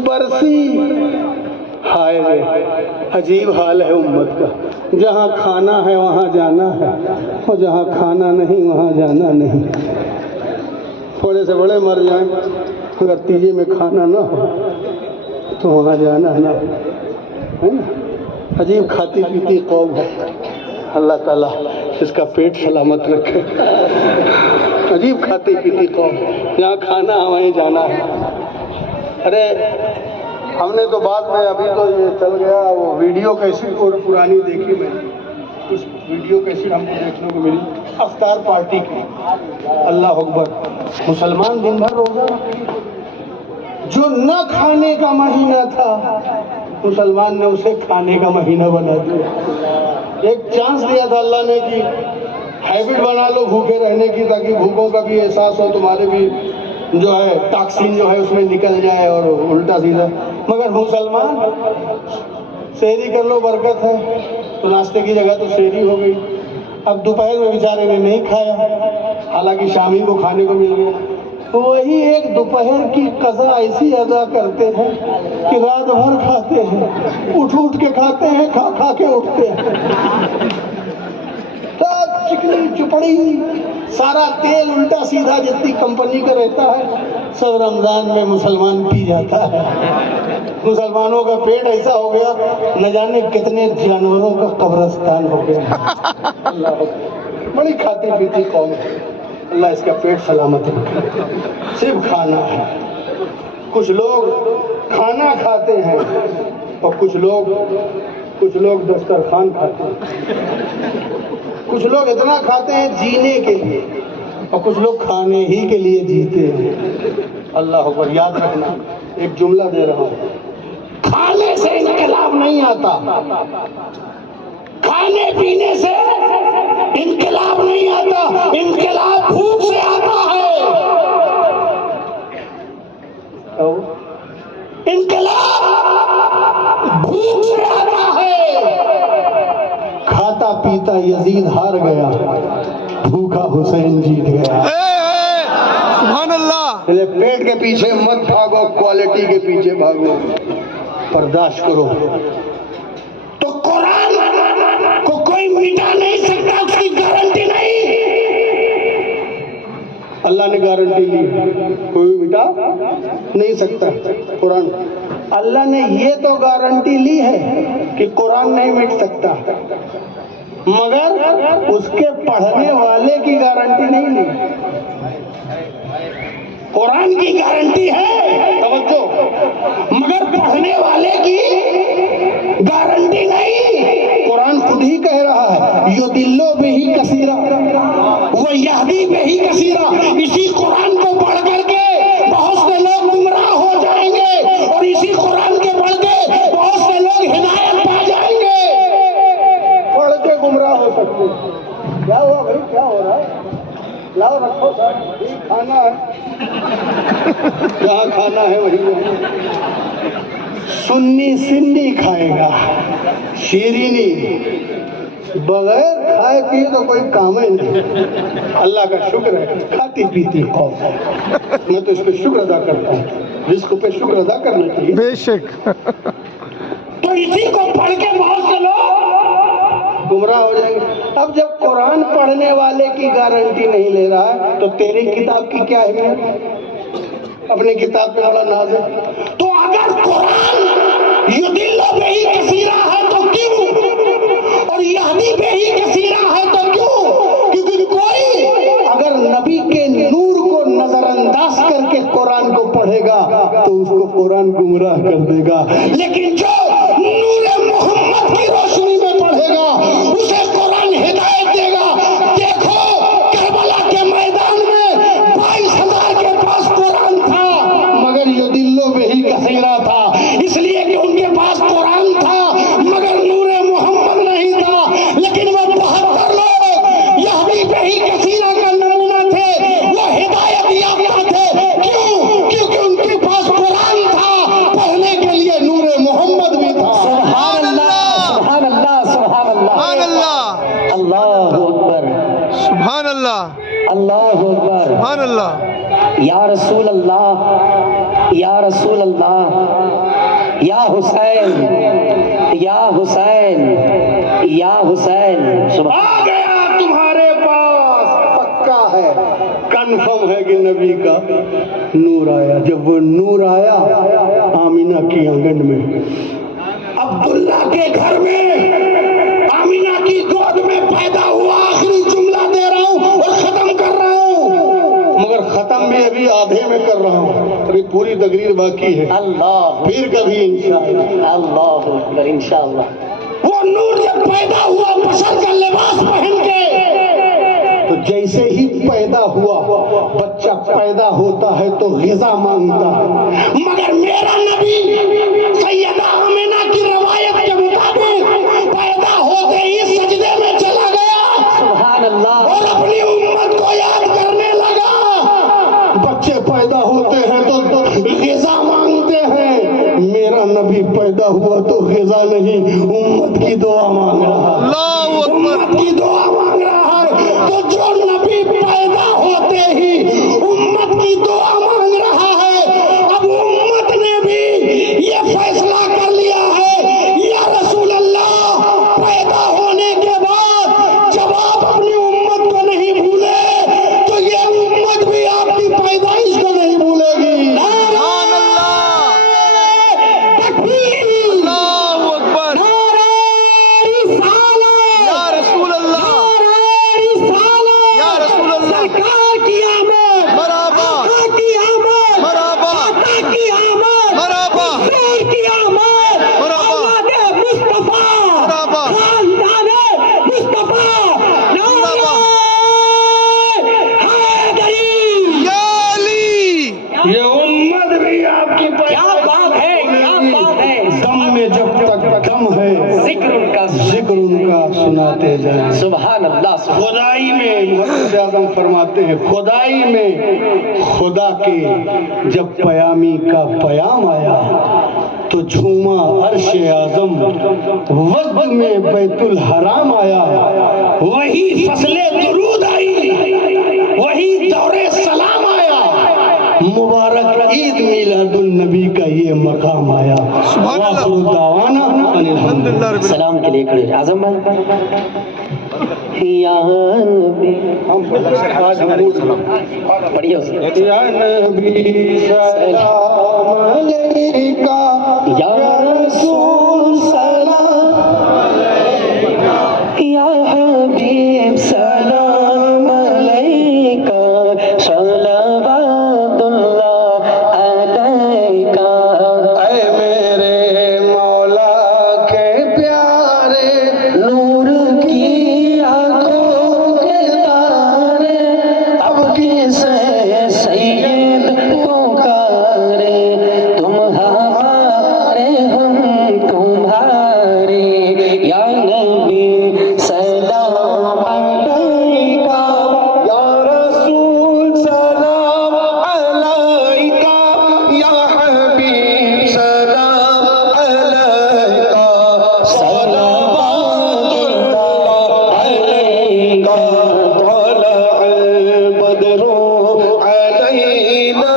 برسی، ہائے رے عجیب حال ہے امت کا، جہاں کھانا ہے وہاں جانا ہے، اور جہاں کھانا نہیں وہاں جانا نہیں۔ تھوڑے سے بڑے مر جائیں، اگر تیجے میں کھانا نہ ہو تو وہاں جانا نہ ہے نا۔ عجیب کھاتی پیتی قوم ہے، اللہ تعالیٰ اس کا پیٹ سلامت رکھے۔ عجیب کھاتی پیتی قوم، جہاں کھانا ہے وہیں جانا ہے۔ ارے ہم نے تو بعد میں، ابھی تو یہ چل گیا وہ ویڈیو کیسٹ پرانی دیکھی میں نے، اس ویڈیو کیسٹ ہم کو دیکھنے کو ملی افطار پارٹی کی۔ اللہ اکبر، مسلمان دن بھر روزہ، جو نہ کھانے کا مہینہ تھا مسلمان نے اسے کھانے کا مہینہ بنا دیا۔ ایک چانس دیا تھا اللہ نے کہ ہیبٹ بنا لو بھوکے رہنے کی، تاکہ بھوکوں کا بھی احساس ہو، تمہارے بھی جو ہے ٹاکسین جو ہے اس میں نکل جائے اور الٹا سیدھا۔ مگر مسلمان سحری کر لو برکت ہے، تو ناشتے کی جگہ تو سحری ہو گئی۔ اب دوپہر میں بیچارے نے نہیں کھایا، حالانکہ شامی کو کھانے کو مل گیا، وہی ایک دوپہر کی قضا ایسی ادا کرتے ہیں کہ رات بھر کھاتے ہیں، اٹھ اٹھ کے کھاتے ہیں، کھا کھا کے اٹھتے ہیں، چکنی چپڑی، سارا تیل الٹا سیدھا جتنی کمپنی کا رہتا ہے سب رمضان میں مسلمان پی جاتا ہے۔ مسلمانوں کا پیٹ ایسا ہو گیا، نہ جانے کتنے جانوروں کا قبرستان ہو گیا۔ اللہ بڑی کھاتی پیتی قوم ہے، اللہ اس کا پیٹ سلامت رکھے۔ صرف کھانا ہے، کچھ لوگ کھانا کھاتے ہیں اور کچھ لوگ دسترخوان کھاتے ہیں۔ کچھ لوگ اتنا کھاتے ہیں جینے کے لیے، اور کچھ لوگ کھانے ہی کے لیے جیتے ہیں۔ اللہ اکبر، یاد رکھنا، ایک جملہ دے رہا ہوں، کھانے سے انقلاب نہیں آتا، کھانے پینے سے انقلاب نہیں آتا، انقلاب بھوک سے آتا ہے۔ انقلاب بھوک سے آتا ہے۔ کھاتا پیتا یزید ہار گیا، بھوکا حسین جیت گیا۔ سبحان اللہ، پیٹ کے پیچھے مت بھاگو، کوالٹی کے پیچھے بھاگو، برداشت کرو۔ تو کوئی مٹا نہیں سکتا، اس کی گارنٹی نہیں. اللہ نے گارنٹی لی، کوئی مٹا نہیں سکتا قرآن. اللہ نے یہ تو گارنٹی لی ہے کہ قرآن نہیں مٹ سکتا، مگر اس کے پڑھنے والے کی گارنٹی نہیں لی. قرآن کی گارنٹی ہے، توجہ، مگر پڑھنے والے کی گارنٹی نہیں. قرآن خود ہی کہہ رہا ہے یضل بہ کثیرا ویہدی بہ کثیرا. اسی قرآن کو پڑھ کر کے بہت سے لوگ گمراہ ہو جائیں گے، اور اسی قرآن کے پڑھ کے بہت سے لوگ ہدایت پا جائیں گے. پڑھ کے گمراہ ہو سکتے. کیا ہوا بھائی، کیا ہو رہا ہے؟ لاؤ رکھو سر، کھانا ہے، جہاں کھانا ہے وہیں. سنی سنی کھائے گا، شیرینی بغیر کھائے پیے تو کوئی کام ہی نہیں. اللہ کا شکر ہے کھاتی پیتی قوم ہے، میں تو اس پہ شکر ادا کرتا ہوں. رزق پہ شکر ادا کرنا چاہیے. بے شک. تو اسی کو پڑھ کے بہت سے لوگ گمراہ ہو جائیں گے. اب جب قرآن پڑھنے والے کی گارنٹی نہیں لے رہا ہے تو تیری کتاب کی کیا اہمیت؟ اپنی کتاب پہ بڑا ناز ہے. تو اگر قرآن یضل بہ کثیرا ہے تو کیوں، اور یہدی بہ کثیرا ہے تو کیوں؟ کیونکہ کوئی اگر نبی کے نور کو نظر انداز کر کے قرآن کو پڑھے گا تو اس کو قرآن گمراہ کر دے گا، لیکن جو نور محمد کی روشنی میں پڑھے گا اسے قرآن ہدایت دے گا. دیکھو کربلا کے میدان میں 22,000 کے پاس قرآن تھا، مگر یضل بہ کثیرا تھا، اس لیے کہ ان کے پاس قرآن تھا مگر نور محمد نہیں تھا. لیکن وہ 72 لوگ یہدی بہ کثیرا کا نمونہ تھے، وہ ہدایت یافتہ تھے. کیوں؟ کیونکہ ان کے پاس قرآن تھا، پڑھنے کے لیے نور محمد بھی تھا. سبحان اللہ، سبحان اللہ، سبحان سبحان اللہ. اللہ، اللہ اکبر، سبحان اللہ، اللہ اکبر. سبحان اللہ. یا رسول اللہ، یا رسول اللہ، یا حسین، یا حسین، یا حسین. آ گیا تمہارے پاس، پکا ہے، کنفرم ہے کہ نبی کا نور آیا. جب وہ نور آیا آمینہ کی آنگن میں، عبداللہ کے گھر میں، آمینہ کی گود میں پیدا ہوا. آخری جملہ دے رہا ہوں اور ختم کر رہا ہوں، مگر ختم بھی ابھی آدھے میں کر رہا ہوں، ابھی پوری تقریر باقی ہے، اللہ، پھر کبھی انشاءاللہ. اللہ اکبر، انشاءاللہ. وہ نور جب پیدا ہوا بشر کا لباس پہن کے، تو جیسے ہی پیدا ہوا، بچہ پیدا ہوتا ہے تو غذا مانگتا ہے، مگر میرا نبی سیدہ آمنہ کی روایت کے مطابق پیدا ہوتے ہی سجدے میں چلا گیا سبحان اللہ. اور اپنی امت کو یاد کرنے لگا. بچے پیدا ہوتے ہیں تو غذا مانگتے ہیں، میرا نبی پیدا ہوا تو غذا نہیں، امت کی دعا مانگ رہا ہے. اللہ اکبر. امت کی دعا مانگ رہا ہے. تو جو نبی پیدا ہوتے ہی امت کی دعا مانگ رہا ہے، اب امت نے بھی یہ فیصلہ کر لیا ہے یا رسول اللہ، پیدا ہونے کے بعد جب آپ اپنی امت کو نہیں بھولے تو یہ امت بھی آپ کی پیدائش کو نہیں بھولے گی. سبحان اللہ، تکبیر، اللہ اکبر. یا رسول اللہ، یا رسول اللہ. سرکار کی آمد، مرحبا، آقا کی آمد، مرحبا، آقا کی آمد، مرحبا، حضور کی آمد، مرحبا، اولاد مصطفیٰ، مرحبا، خاندان مصطفیٰ، مرحبا. حیدری. یا علی. یہ امت بھی آپ کی کیا بات ہے، کیا بات ہے. دم میں جب تک کم ہے ذکر ان کا، ذکر ان کا سناتے جائیں. سبحان اللہ. خدائی میں محمد اعظم فرماتے ہیں، خدائی میں خدا کے جب پیامی کا پیام آیا تو جھوما عرش اعظم، وقت میں بیت الحرام آیا، وہی فصل درود آئی، وہی دور سلام آیا. مبارک عید میلاد النبی کا یہ یہ مقام آیا. سبحان اللہ. وآخر دعوانا ان الحمد للہ. الحمدللہ رب العالمین. سلام کے لیے کھڑے ہو. اعظم بھائی یا نبی پڑھیے اسے. یا نبی سلام علیکہ یا رسول سلام یا حبیب سلام علیکہ صلوات اللہ علیکہ. اے میرے مولا کے پیارے نور کی آنکھوں کے تارے اب کسے سید پکارے. تم ہمارے ہم تمہارے یا نبی سلام علیکہ یا رسول سلام علیکہ یا حبیب سلام علیکہ صلوات اللہ علیکہ. طلع البدر علینا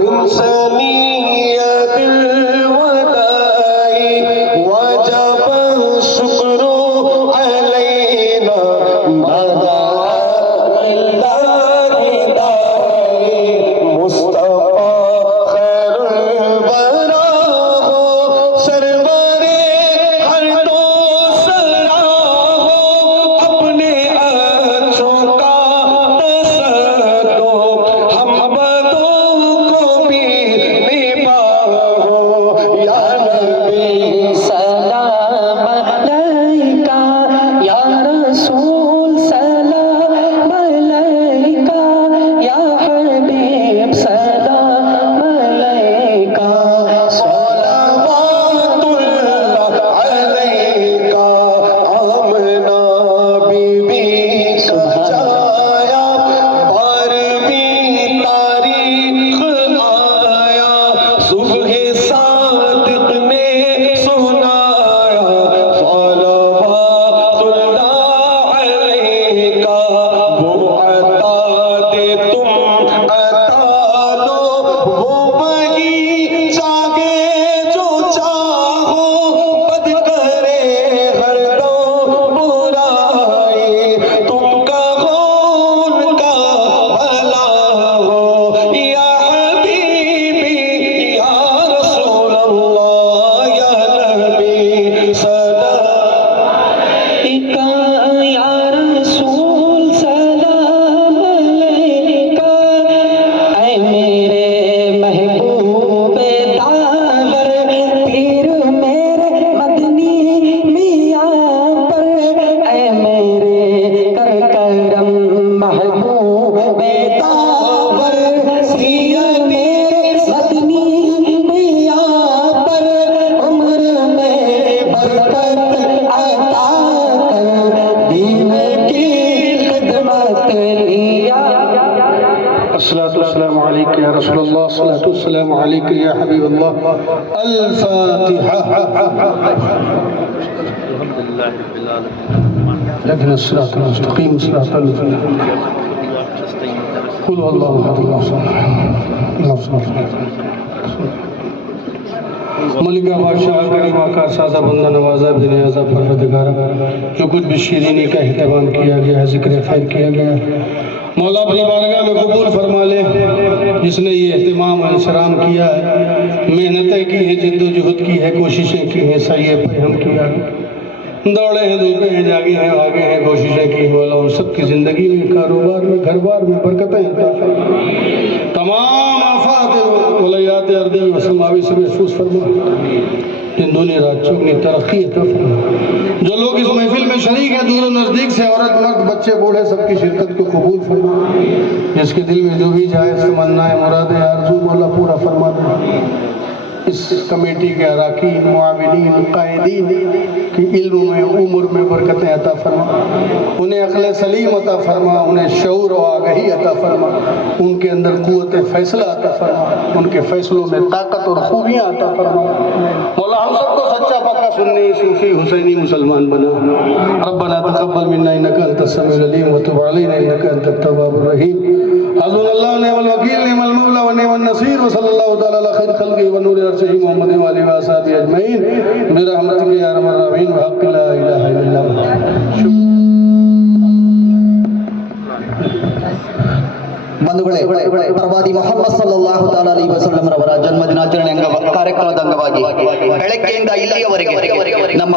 من ثنیۃ الوداع وجب الشکر علینا مدى اللہ داعی. مصطفیٰ خیر الورا ہو سرور ہر دو سرا ہو اپنے اچھوں کا تصدق ہم بدوں کو بھی نباہ ہو. یا نبی سلام علیکہ یا رسول سلام علیکہ یا حبیب سلام علیکہ. صلوات اللہ علیکہ. آمنہ بی بی سجایا 12ویں تاریخ آیا. صبح صادق نے سنایا صلوات اللہ علیکہ. وہ عطا دے تم عطا لو وہ وہی چاہے جو چاہو. بد کرے ہر دم برائی تم کہو ان کا بھلا ہو. یا حبیبی یا رسول اللہ یا نبی سلام یا رسول سلام علیکہ. اے میرے محبوب داور پیر میرے مدنی میاں پر. اے میرے کر کرم محبوب داور پیر میرے مدنی میاں پر. عمر میں برکت عطا کر دین کی خدمت لیا. الصلاة والسلام عليك يا رسول الله. الصلاة والسلام عليك يا حبيب الله. الفاتحة. لكن الصراط المستقيم صراط الذين قل هو الله احد الله الصمد الله الصمد. ملکہ بادشاہ کریمہ کا سازہ بندہ نوازہ ابن نیازہ پروردگارہ جو کچھ بھی شیرینی کا اہتمام کیا گیا ہے ذکر خیر کیا گیا ہے مولا اپنی بارگاہ میں قبول فرما لے. جس نے یہ اہتمام و انصرام کیا ہے محنتیں کی ہیں جد و جہد کی ہے کوششیں کی ہیں سعی پیہم کیا ہے دوڑے ہیں دھوپے ہیں جاگے ہیں آگے ہیں کوششیں کی مولا ان سب کی زندگی میں کاروبار میں گھر بار میں برکتیں عطا فرما. تمام آفات ولیات ارضی و سماوی سے محفوظ فرما. دنیا رات چوگنی ترقی عطا فرما. جو لوگ اس محفل میں شریک ہیں دور و نزدیک سے عورت مرد بچے بوڑھے سب کی شرکت کو قبول فرما. جس کے دل میں جو بھی جائز تمنا ہے مراد آرزو مولا پورا فرما دے. اس کمیٹی کے اراکین معاونین قائدین کی علم میں عمر میں برکتیں عطا فرما. انہیں عقل سلیم عطا فرما. انہیں شعور و آگہی عطا فرما. ان کے اندر قوت فیصلہ عطا فرما. ان کے فیصلوں میں طاقت اور خوبیاں عطا فرما. مولا ہم سب کو سچا پکا سنی صوفی حسینی مسلمان بنا. ربنا تقبل منا انك انت السميع العليم وتب علينا انك انت التواب الرحيم. حسبنا الله ونعم الوكيل نعم المولى ونعم النصير. نصير وصلى الله تعالى على خير خلقه ونور عرشه محمد وآله وصحبه أجمعين برحمتك يا أرحم الراحمين وحق لا إله إلا الله. ಬಂಧುಗಳೇ, ಪ್ರವಾದಿ ಮೊಹಮ್ಮದ್ ಸಲ್ಲಲ್ಲಾಹು ತಆಲಾ ಅಲೈಹಿ ವಸಲ್ಲಂ ರವರ ಜನ್ಮದಿನಾಚರಣೆ ಕಾರ್ಯಕ್ರಮದ ಅಂಗವಾಗಿ ಬೆಳಗ್ಗೆಯಿಂದ ಇಲ್ಲಿಯವರೆಗೆ ನಮ್ಮ